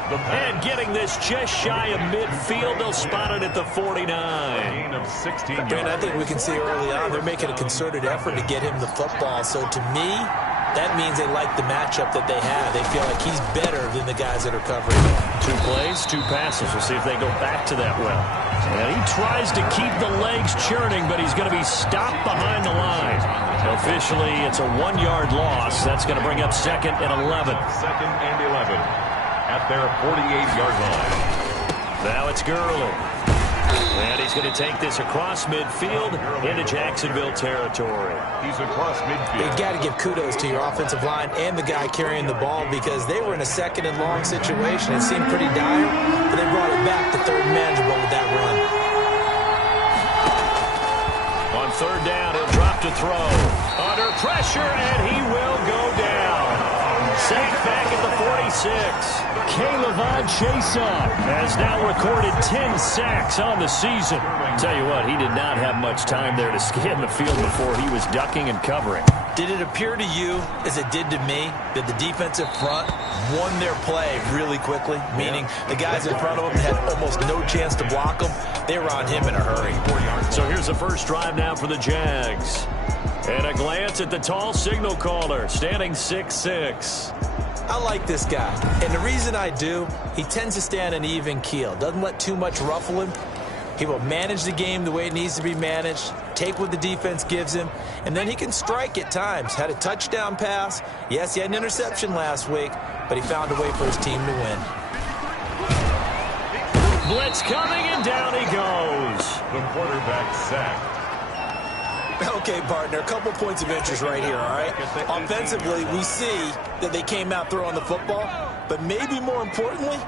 And getting this just shy of midfield, they'll spot it at the 49. Gain of 16 yards. I think we can see early on they're making a concerted effort to get him the football. So to me, that means they like the matchup that they have. They feel like he's better than the guys that are covering him. 2 plays, 2 passes. We'll see if they go back to that well. And he tries to keep the legs churning, but he's going to be stopped behind the line. Officially, it's a 1-yard loss. That's going to bring up 2nd and 11. 2nd and 11 at their 48-yard line. Now it's Gurley. And he's going to take this across midfield into Jacksonville territory. He's across midfield. You got to give kudos to your offensive line and the guy carrying the ball because they were in a 2nd and long situation. It seemed pretty dire, but they brought it back to 3rd and manageable with that run. On 3rd down, he'll drop to throw. Under pressure, and he will go down. Safe back at the 46. K'Lavon Chaisson has now recorded 10 sacks on the season. Tell you what, he did not have much time there to scan the field before he was ducking and covering. Did it appear to you, as it did to me, that the defensive front won their play really quickly? Meaning the guys in front of them had almost no chance to block them. They were on him in a hurry. So here's the first drive now for the Jags. And a glance at the tall signal caller, standing 6'6". I like this guy, and the reason I do, he tends to stay on an even keel. Doesn't let too much ruffle him. He will manage the game the way it needs to be managed, take what the defense gives him, and then he can strike at times. Had a touchdown pass. Yes, he had an interception last week, but he found a way for his team to win. Blitz coming, and down he goes. The quarterback sacked. Okay, partner, a couple points of interest right here, all right? Offensively, we see that they came out throwing the football, but maybe more importantly,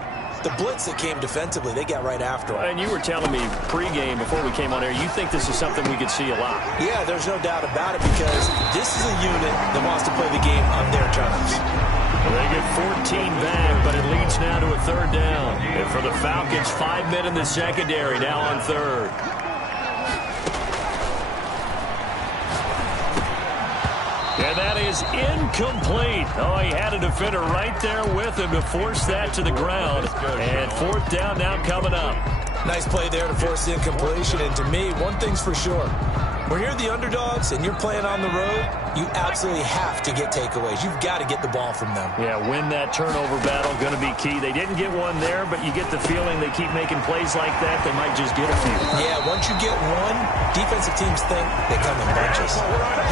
the blitz that came defensively, they got right after him. And you were telling me pregame before we came on air, you think this is something we could see a lot. Yeah, there's no doubt about it because this is a unit that wants to play the game on their terms. They get 14 back, but it leads now to a 3rd down. And for the Falcons, 5 men in the secondary now on 3rd. And that is incomplete. Oh, he had a defender right there with him to force that to the ground. And 4th down now coming up. Nice play there to force the incompletion. And to me, one thing's for sure. When you're the underdogs and you're playing on the road, you absolutely have to get takeaways. You've got to get the ball from them. Yeah, win that turnover battle, going to be key. They didn't get one there, but you get the feeling they keep making plays like that, they might just get a few. Yeah, once you get one, defensive teams think they come in bunches.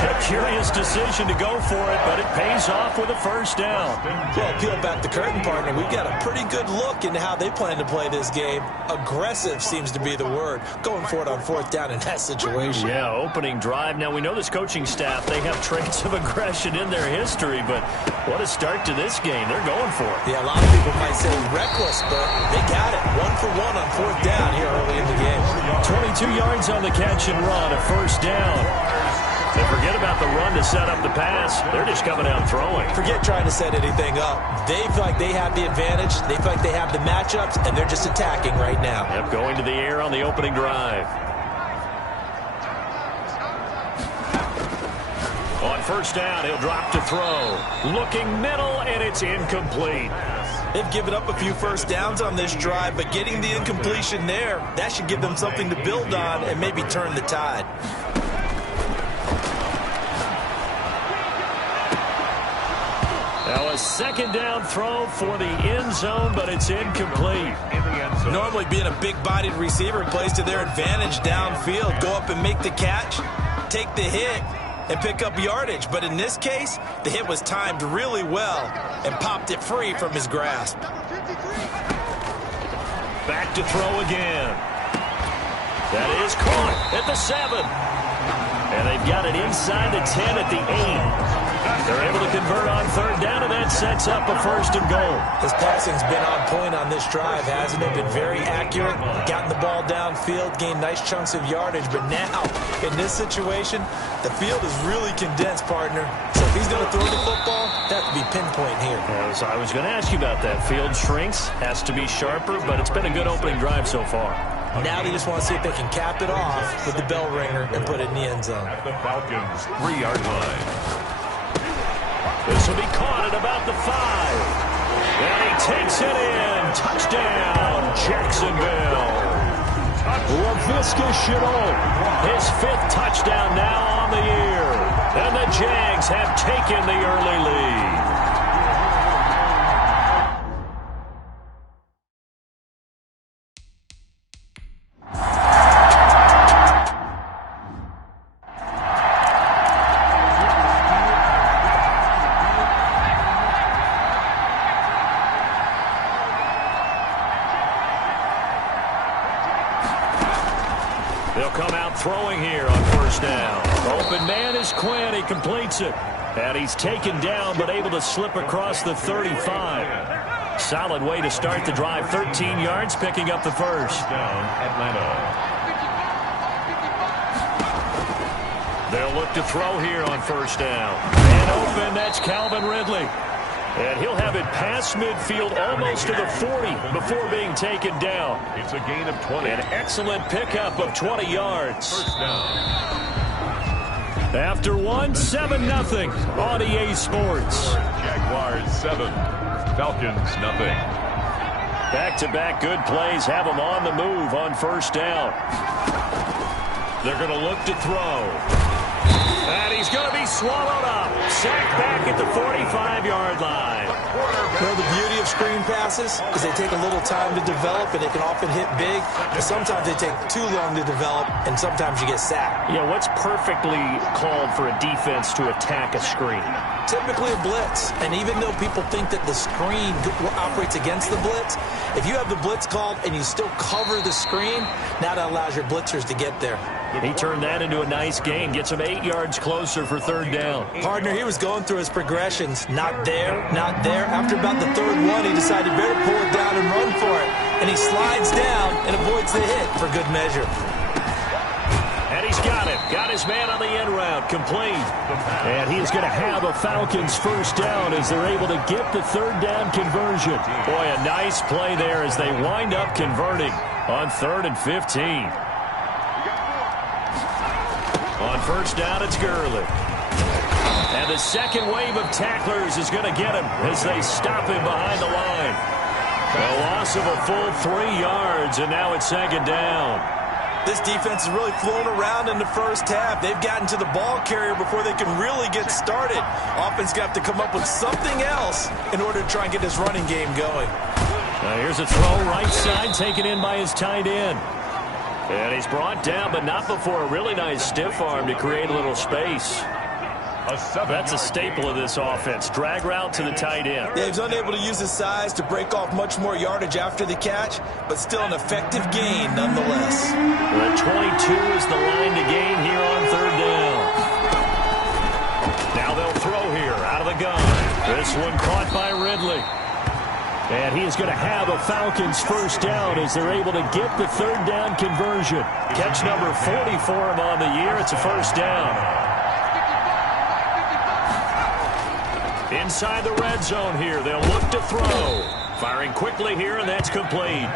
A curious decision to go for it, but it pays off with a 1st down. Well, peel back the curtain, partner. We've got a pretty good look into how they plan to play this game. Aggressive seems to be the word. Going for it on 4th down in that situation. Yeah, opening drive. Now, we know this coaching staff, they have traits of aggression in their history, but what a start to this game. They're going for it. Yeah, a lot of people might say reckless, but they got it. 1 for 1 on 4th down here early in the game. 22 yards on the catch and run, a 1st down. They forget about the run to set up the pass. They're just coming out throwing. Forget trying to set anything up. They feel like they have the advantage. They feel like they have the matchups, and they're just attacking right now. Yep, going to the air on the opening drive. On 1st down, he'll drop to throw. Looking middle, and it's incomplete. They've given up a few first downs on this drive, but getting the incompletion there, that should give them something to build on and maybe turn the tide. Now a second down throw for the end zone, but it's incomplete. Normally being a big-bodied receiver plays to their advantage downfield. Go up and make the catch, take the hit, and pick up yardage. But in this case, the hit was timed really well and popped it free from his grasp. Back to throw again. That is caught at the 7. And they've got it inside the 10 at the 8. They're able to convert on third down, and that sets up a first and goal. His passing's been on point on this drive, hasn't it? Been very accurate, gotten the ball downfield, gained nice chunks of yardage. But now, in this situation, the field is really condensed, partner. So if he's going to throw the football, that would be pinpoint here. I was going to ask you about that. Field shrinks, has to be sharper, but it's been a good opening drive so far. Now they just want to see if they can cap it off with the bell ringer and put it in the end zone. At the Falcons' 3-yard line. This will be caught at about the 5. And he takes it in. Touchdown, Jacksonville. LaVisca Chenault, his 5th touchdown now on the year. And the Jags have taken the early lead. They'll come out throwing here on first down. Open man is Quinn. He completes it. And he's taken down but able to slip across the 35. Solid way to start the drive. 13 yards, picking up the first. Down Atlanta. They'll look to throw here on first down. And open, that's Calvin Ridley. And he'll have it past midfield almost to the 40 before being taken down. It's a gain of 20. An excellent pickup of 20 yards. First down. After 7-0 on EA Sports. Jaguars 7. Falcons nothing. Back-to-back good plays have them on the move on first down. They're going to look to throw. And he's going to be swallowed up. Sacked back at the 45-yard line. You know, the beauty of screen passes is they take a little time to develop, and they can often hit big. But sometimes they take too long to develop, and sometimes you get sacked. Yeah, what's perfectly called for a defense to attack a screen? Typically a blitz. And even though people think that the screen operates against the blitz, if you have the blitz called and you still cover the screen, now that allows your blitzers to get there. He turned that into a nice gain. Gets him 8 yards closer for third down. Partner, he was going through his progressions. Not there, not there. After about the third one, he decided better pull it down and run for it. And he slides down and avoids the hit for good measure. And he's got it. Got his man on the end route. Complete. And he is going to have a Falcons first down as they're able to get the third down conversion. Boy, a nice play there as they wind up converting on 3rd and 15. On first down, it's Gurley. And the second wave of tacklers is going to get him as they stop him behind the line. A loss of a full 3 yards, and now it's second down. This defense has really flown around in the first half. They've gotten to the ball carrier before they can really get started. Offense got to come up with something else in order to try and get this running game going. Now here's a throw right side taken in by his tight end. And he's brought down, but not before a really nice stiff arm to create a little space. That's a staple of this offense. Drag route to the tight end. Yeah, he's unable to use his size to break off much more yardage after the catch, but still an effective gain nonetheless. The 22 is the line to gain here on third down. Now they'll throw here out of the gun. This one caught by Ridley. And he is going to have a Falcons first down as they're able to get the third down conversion. Catch number 40 for him on the year. It's a first down. Inside the red zone here. They'll look to throw. Firing quickly here, and that's complete.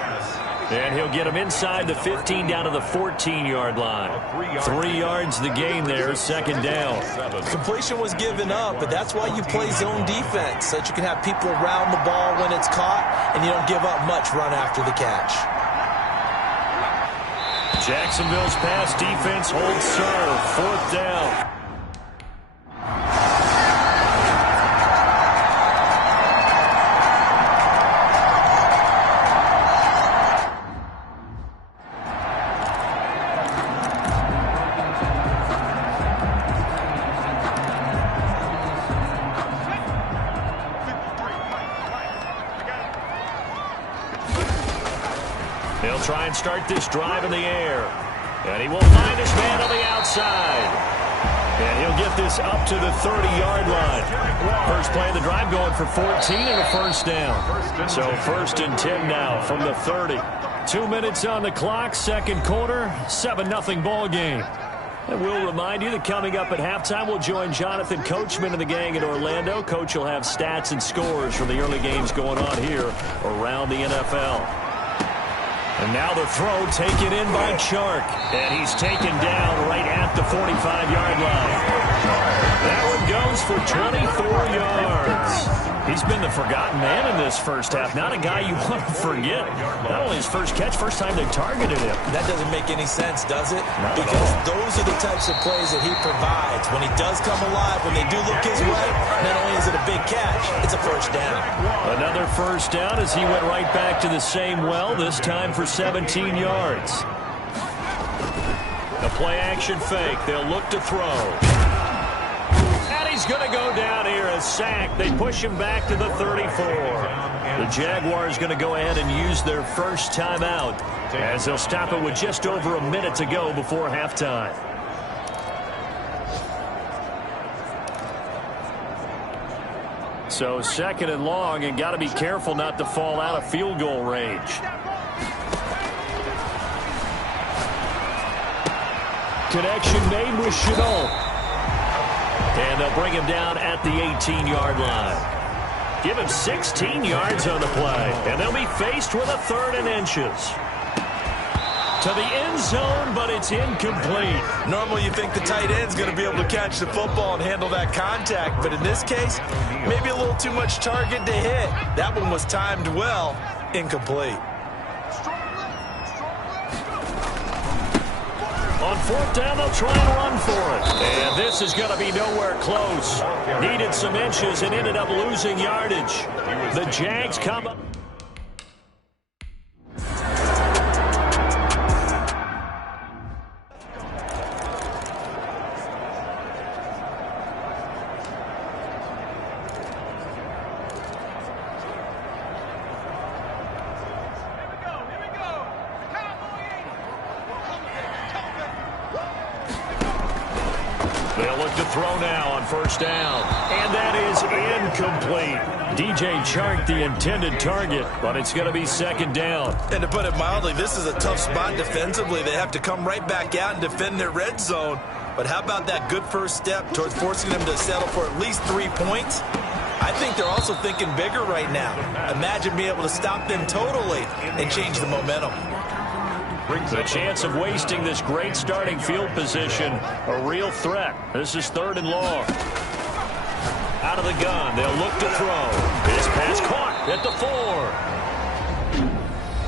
And he'll get him inside the 15 down to the 14-yard line. 3 yards the gain there, second down. Completion was given up, but that's why you play zone defense, so that you can have people around the ball when it's caught, and you don't give up much run after the catch. Jacksonville's pass defense holds serve, 4th down. He'll try and start this drive in the air. And he will find his man on the outside. And he'll get this up to the 30-yard line. First play of the drive going for 14 and a first down. So 1st and 10 now from the 30. 2 minutes on the clock, second quarter, 7-0 ball game. And we'll remind you that coming up at halftime, we'll join Jonathan Coachman and the gang in Orlando. Coach will have stats and scores from the early games going on here around the NFL. And now the throw taken in by Chark. And he's taken down right at the 45-yard line. That one goes for 24 yards. He's been the forgotten man in this first half. Not a guy you want to forget. Not only his first catch, first time they targeted him. That doesn't make any sense, does it? Because those are the types of plays that he provides. When he does come alive, when they do look his way, not only is it a big catch, it's a first down. Another first down as he went right back to the same well, this time for 17 yards. A play-action fake. They'll look to throw. He's going to go down here, a sack. They push him back to the 34. The Jaguars going to go ahead and use their first timeout as they'll stop it with just over a minute to go before halftime. So 2nd and long, and got to be careful not to fall out of field goal range. Connection made with Chenault. And they'll bring him down at the 18-yard line. Give him 16 yards on the play. And they'll be faced with a 3rd and inches. To the end zone, but it's incomplete. Normally you think the tight end's going to be able to catch the football and handle that contact. But in this case, maybe a little too much target to hit. That one was timed well. Incomplete. On 4th down, they'll try and run for it. And this is going to be nowhere close. Needed some inches and ended up losing yardage. The Jags come up. They'll look to throw now on 1st down. And that is incomplete. DJ Chark, the intended target, but it's going to be 2nd down. And to put it mildly, this is a tough spot defensively. They have to come right back out and defend their red zone. But how about that good first step towards forcing them to settle for at least 3 points? I think they're also thinking bigger right now. Imagine being able to stop them totally and change the momentum. The chance of wasting this great starting field position, a real threat. This is 3rd and long. Out of the gun, they'll look to throw. This pass caught at the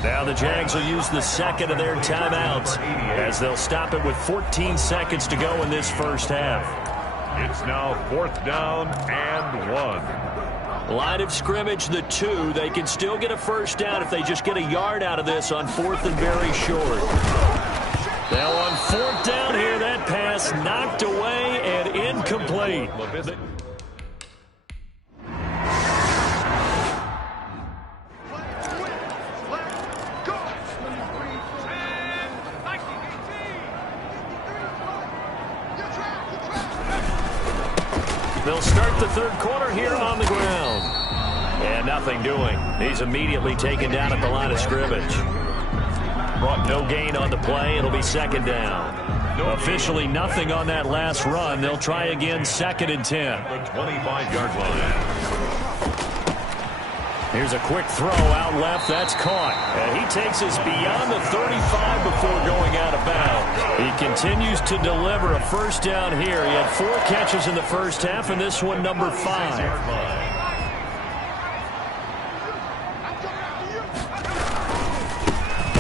4. Now the Jags will use the 2nd of their timeouts as they'll stop it with 14 seconds to go in this first half. It's now 4th down and 1. Line of scrimmage, the 2. They can still get a first down if they just get a yard out of this on 4th and very short. Now on 4th down here, that pass knocked away and incomplete. They'll start the 3rd quarter here on the ground. And nothing doing. He's immediately taken down at the line of scrimmage. Brought no gain on the play. It'll be 2nd down. Officially nothing on that last run. They'll try again 2nd and 10. The 25-yard line. Here's a quick throw out left. That's caught. And he takes us beyond the 35 before going out of bounds. He continues to deliver a first down here. He had 4 catches in the first half, and this one number 5.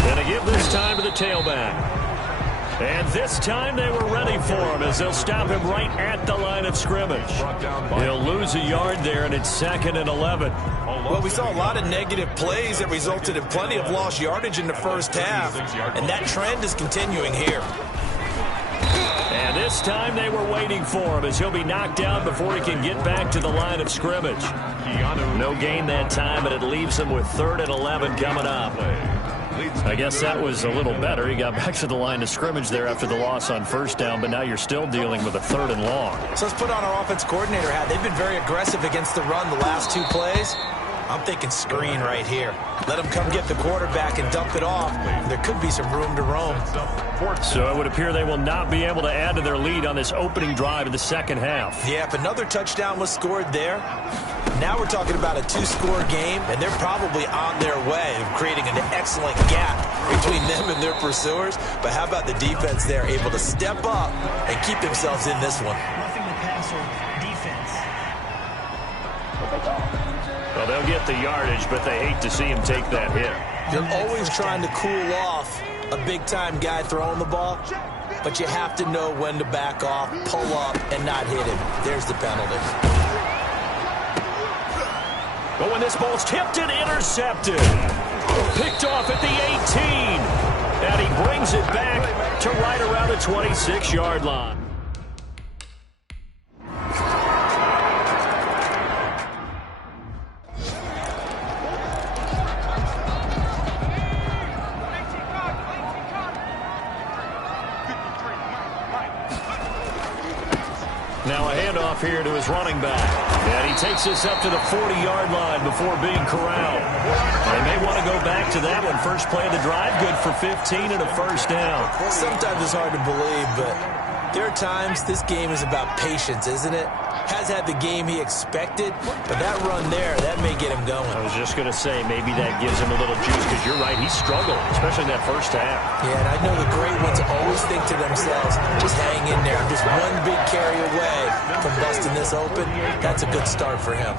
Gonna give this time to the tailback. And this time they were ready for him as they'll stop him right at the line of scrimmage. He'll lose a yard there, and it's 2nd and 11. Well, we saw a lot of negative plays that resulted in plenty of lost yardage in the first half, and that trend is continuing here. And this time they were waiting for him as he'll be knocked down before he can get back to the line of scrimmage. No gain that time, but it leaves him with 3rd and 11 coming up. I guess that was a little better. He got back to the line of scrimmage there after the loss on first down, but now you're still dealing with a 3rd and long. So let's put on our offense coordinator hat. They've been very aggressive against the run the last 2 plays. I'm thinking screen right here. Let him come get the quarterback and dump it off. There could be some room to roam. So it would appear they will not be able to add to their lead on this opening drive in the second half. Yeah, if another touchdown was scored there, now we're talking about a 2-score game, and they're probably on their way of creating an excellent gap between them and their pursuers. But how about the defense there, able to step up and keep themselves in this one? Roughing the passer defense. Well, they'll get the yardage, but they hate to see him take that hit. You're always trying to cool off a big-time guy throwing the ball, but you have to know when to back off, pull up, and not hit him. There's the penalty. But when this ball's tipped and intercepted, picked off at the 18, and he brings it back to right around the 26-yard line. Now a handoff here to his running back. And he takes this up to the 40-yard line before being corralled. They may want to go back to that one. First play of the drive, good for 15 and a first down. Sometimes it's hard to believe, but there are times this game is about patience, isn't it? Has had the game he expected, but that run there, that may get him going. I was just going to say, maybe that gives him a little juice, because you're right, he struggled, especially in that first half. Yeah, and I know the great ones always think to themselves, just hang in there. Just one big carry away from busting this open. That's a good start for him.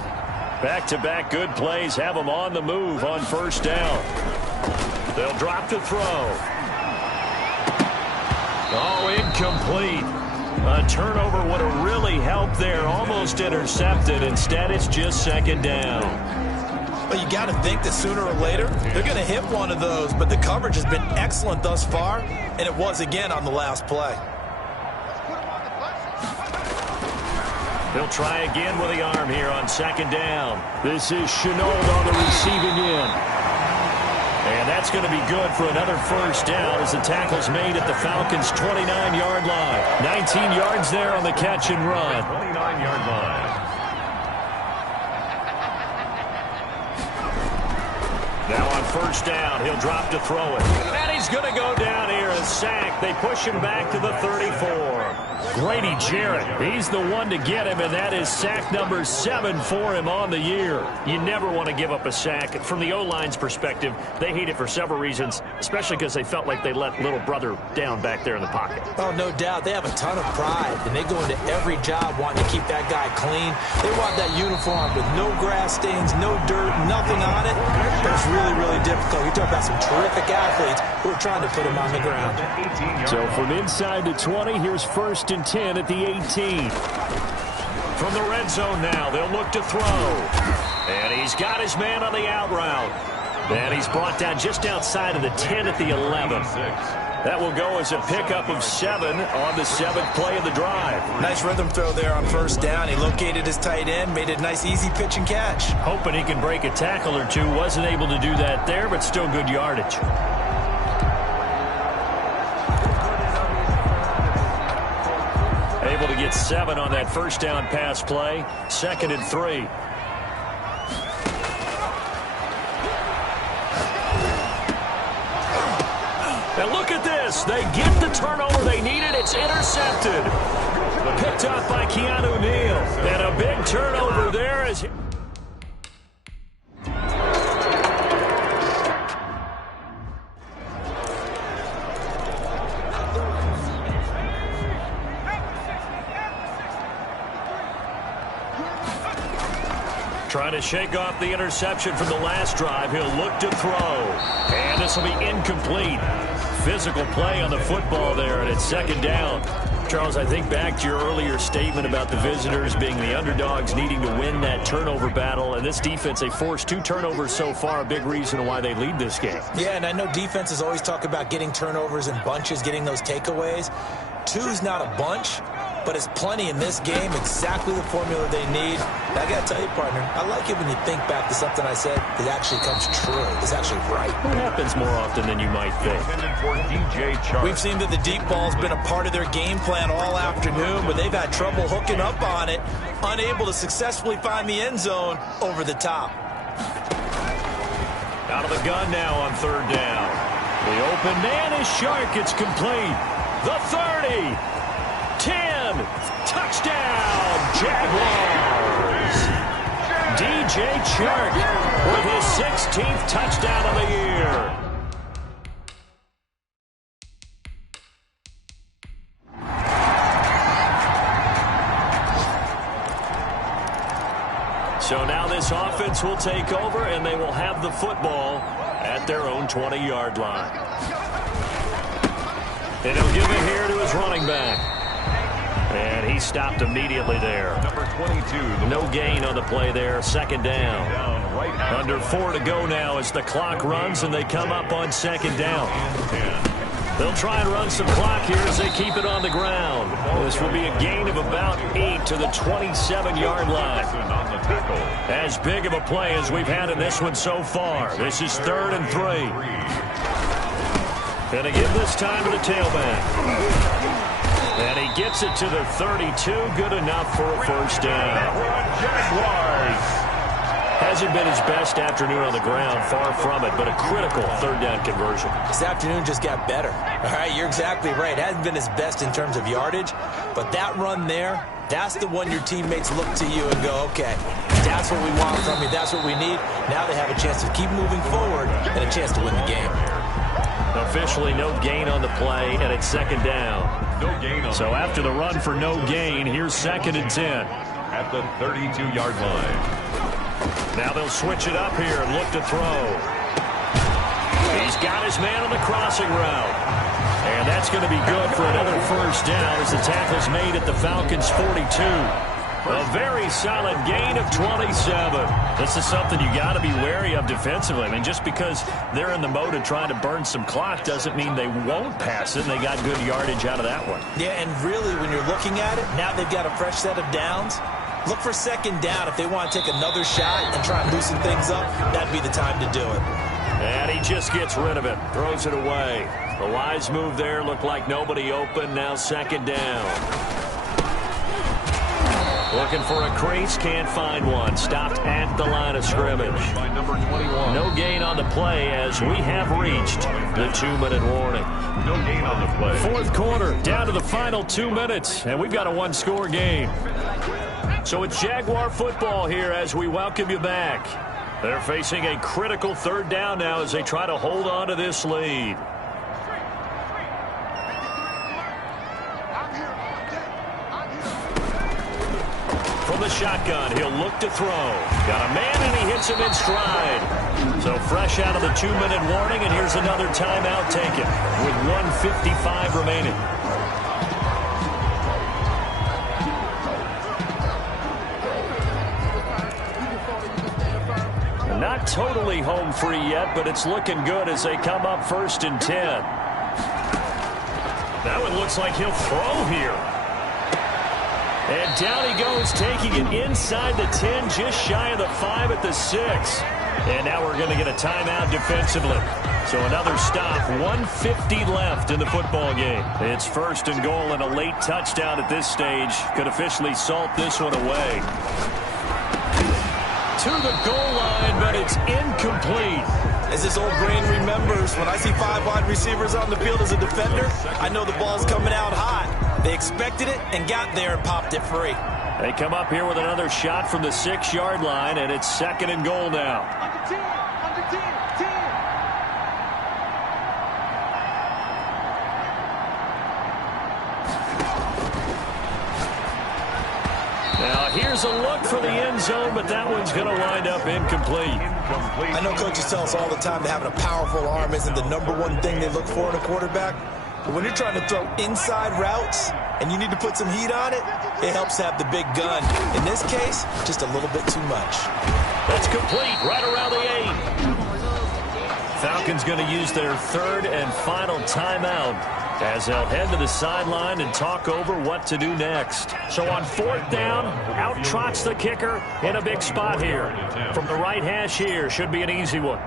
Back-to-back good plays have him on the move on first down. They'll drop to throw. Oh, incomplete. A turnover would have really helped there. Almost intercepted. Instead, it's just second down. Well, you got to think that sooner or later, they're going to hit one of those. But the coverage has been excellent thus far, and it was again on the last play. He'll try again with the arm here on second down. This is Chenault on the receiving end. And that's going to be good for another first down as the tackle's made at the Falcons' 29-yard line. 19 yards there on the catch and run. 29-yard line. Now on first down, he'll drop to throw it. And he's going to go down here and sack. They push him back to the 34. Grady Jarrett, he's the one to get him, and that is sack number 7 for him on the year. You never want to give up a sack. From the O-line's perspective, they hate it for several reasons, especially because they felt like they let little brother down back there in the pocket. Oh, no doubt. They have a ton of pride, and they go into every job wanting to keep that guy clean. They want that uniform with no grass stains, no dirt, nothing on it. But it's really, really difficult. You're talking about some terrific athletes who are trying to put him on the ground. So from inside the 20, here's first and 10 at the 18. From the red zone now, they'll look to throw. And he's got his man on the out route. And he's brought down just outside of the 10 at the 11. That will go as a pickup of 7 on the 7th play of the drive. Nice rhythm throw there on first down. He located his tight end, made it a nice easy pitch and catch. Hoping he can break a tackle or two. Wasn't able to do that there, but still good yardage. Able to get 7 on that first down pass play. 2nd and 3. And look at this. They get the turnover they needed. It's intercepted. Picked up by Keanu Neal. And a big turnover there as... Trying to shake off the interception from the last drive. He'll look to throw. And this will be incomplete. Physical play on the football there, and it's second down. Charles, I think back to your earlier statement about the visitors being the underdogs needing to win that turnover battle. And this defense, they forced 2 turnovers so far, a big reason why they lead this game. Yeah, and I know defenses always talk about getting turnovers in bunches, getting those takeaways. 2's not a bunch, but it's plenty in this game, exactly the formula they need. And I got to tell you, partner, I like it when you think back to something I said that actually comes true. It's actually right. It happens more often than you might think. We've seen that the deep ball's been a part of their game plan all afternoon, but they've had trouble hooking up on it, unable to successfully find the end zone over the top. Out of the gun now on third down. The open man is Shark. It's complete. The 30. 10. Touchdown, Jaguars. DJ Chark with his 16th touchdown of the year. So now this offense will take over, and they will have the football at their own 20-yard line. And he'll give it here to his running back. And he stopped immediately there. Number 22. No gain on the play there. Second down. Under 4 to go now as the clock runs, and they come up on second down. They'll try and run some clock here as they keep it on the ground. This will be a gain of about 8 to the 27-yard line. As big of a play as we've had in this one so far. This is 3rd and 3. Going to give this time to the tailback. And he gets it to the 32. Good enough for a first down. Hasn't been his best afternoon on the ground, far from it, but a critical third down conversion. This afternoon just got better. All right, you're exactly right. Hasn't been his best in terms of yardage, but that run there, that's the one your teammates look to you and go, okay, that's what we want from you, that's what we need. Now they have a chance to keep moving forward and a chance to win the game. Officially no gain on the play, and it's second down. No gain on so after the run for no gain, here's 2nd and 10. At the 32-yard line. Now they'll switch it up here and look to throw. He's got his man on the crossing route. And that's going to be good for another first down as the tackle's made at the Falcons' 42. A very solid gain of 27. This is something you got to be wary of defensively. I mean, just because they're in the mode of trying to burn some clock doesn't mean they won't pass it, and they got good yardage out of that one. Yeah, and really, when you're looking at it, now they've got a fresh set of downs. Look for second down if they want to take another shot and try and loosen things up. That'd be the time to do it. And he just gets rid of it, throws it away. The wise move there, looked like nobody open. Now second down. Looking for a crease, can't find one. Stopped at the line of scrimmage. By number 21. No gain on the play as we have reached the 2-minute warning. No gain on the play. Fourth quarter, down to the final 2 minutes, and we've got a one-score game. So it's Jaguar football here as we welcome you back. They're facing a critical third down now as they try to hold on to this lead. From the shotgun, he'll look to throw. Got a man, and he hits him in stride. So fresh out of the 2-minute warning, and here's another timeout taken with 1:55 remaining. Not totally home free yet, but it's looking good as they come up 1st and 10. That one looks like he'll throw here. And down he goes, taking it inside the 10, just shy of the 5 at the 6. And now we're going to get a timeout defensively. So another stop, 1:50 left in the football game. It's 1st and goal, and a late touchdown at this stage could officially salt this one away. To the goal line, but it's incomplete. As this old brain remembers, when I see 5 wide receivers on the field as a defender, I know the ball's coming out hot. They expected it and got there and popped it free. They come up here with another shot from the 6-yard line, and it's 2nd and goal now. Now here's a look for the end zone, but that one's going to wind up incomplete. I know coaches tell us all the time that having a powerful arm isn't the #1 thing they look for in a quarterback. But when you're trying to throw inside routes and you need to put some heat on it, it helps to have the big gun. In this case, just a little bit too much. That's complete right around the 8. Falcons going to use their third and final timeout as they'll head to the sideline and talk over what to do next. So on 4th down, out trots the kicker in a big spot here. From the right hash here, should be an easy one.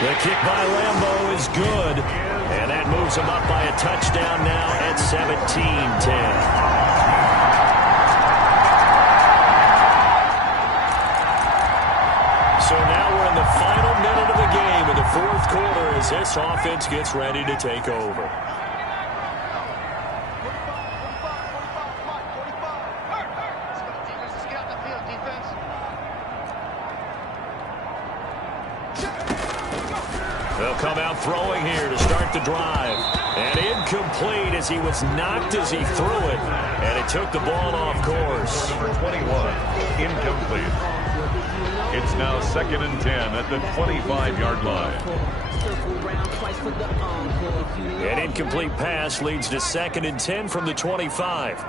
The kick by Lambeau is good, and that moves him up by a touchdown now at 17-10. So now we're in the final minute of the game in the 4th quarter as this offense gets ready to take over. They'll come out throwing here to start the drive. And incomplete as he was knocked as he threw it. And it took the ball off course. Number 21, incomplete. It's now 2nd and 10 at the 25-yard line. An incomplete pass leads to 2nd and 10 from the 25.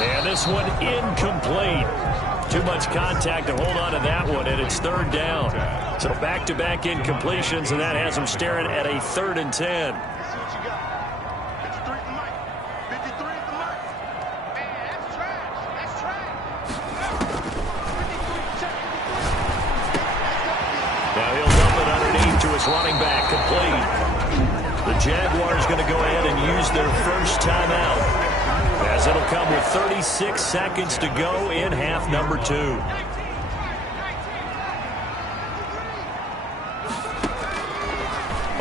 And this one incomplete. Too much contact to hold on to that one, and it's 3rd down. So back-to-back incompletions, and that has them staring at a 3rd and 10. Now he'll dump it underneath to his running back, complete. The Jaguars going to go ahead and use their first timeout, as it'll come with 36 seconds to go in half number 2.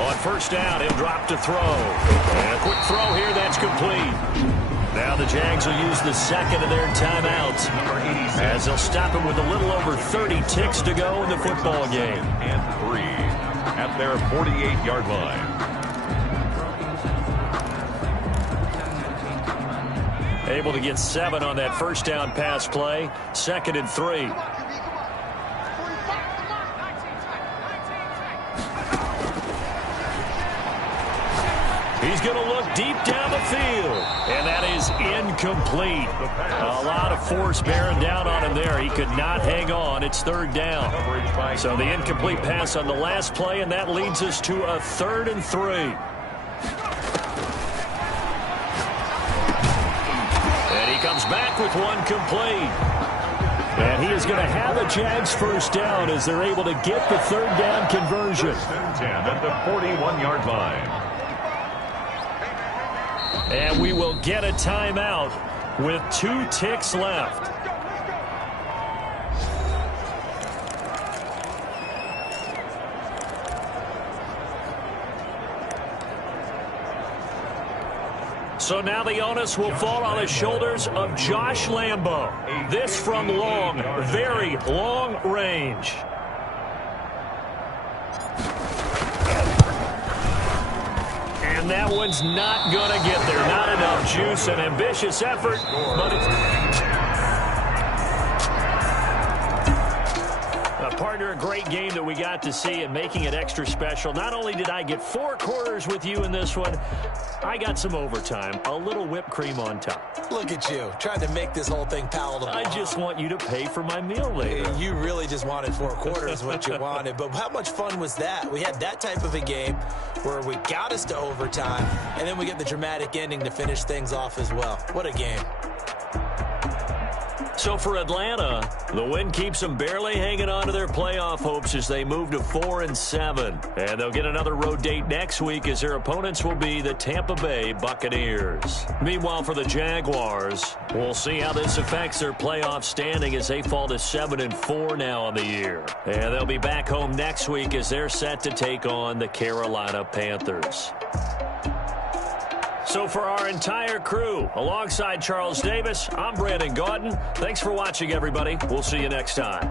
On 1st down, he'll drop to throw. And a quick throw here, that's complete. Now the Jags will use the 2nd of their timeouts, as they'll stop him with a little over 30 ticks to go in the football game. And 3 at their 48-yard line. Able to get 7 on that 1st down pass play. 2nd and 3. He's going to look deep down the field. And that is incomplete. A lot of force bearing down on him there. He could not hang on. It's 3rd down. So the incomplete pass on the last play, and that leads us to a 3rd and 3. Comes back with one complete. And he is going to have a Jags first down as they're able to get the 3rd down conversion. 1st and 10 at the 41-yard line. And we will get a timeout with 2 ticks left. So now the onus will fall on the shoulders of Josh Lambeau. This from long, very long range. And that one's not going to get there. Not enough juice. An ambitious effort, but it's... Partner, a great game that we got to see and making it extra special. Not only did I get 4 quarters with you in this one, I got some overtime, a little whipped cream on top. Look at you, trying to make this whole thing palatable. I just want you to pay for my meal later. You really just wanted 4 quarters, what you wanted. But how much fun was that? We had that type of a game where we got us to overtime, and then we get the dramatic ending to finish things off as well. What a game. So for Atlanta, the win keeps them barely hanging on to their playoff hopes as they move to 4-7. And they'll get another road date next week as their opponents will be the Tampa Bay Buccaneers. Meanwhile, for the Jaguars, we'll see how this affects their playoff standing as they fall to 7-4 now on the year. And they'll be back home next week as they're set to take on the Carolina Panthers. So for our entire crew, alongside Charles Davis, I'm Brandon Gaudin. Thanks for watching, everybody. We'll see you next time.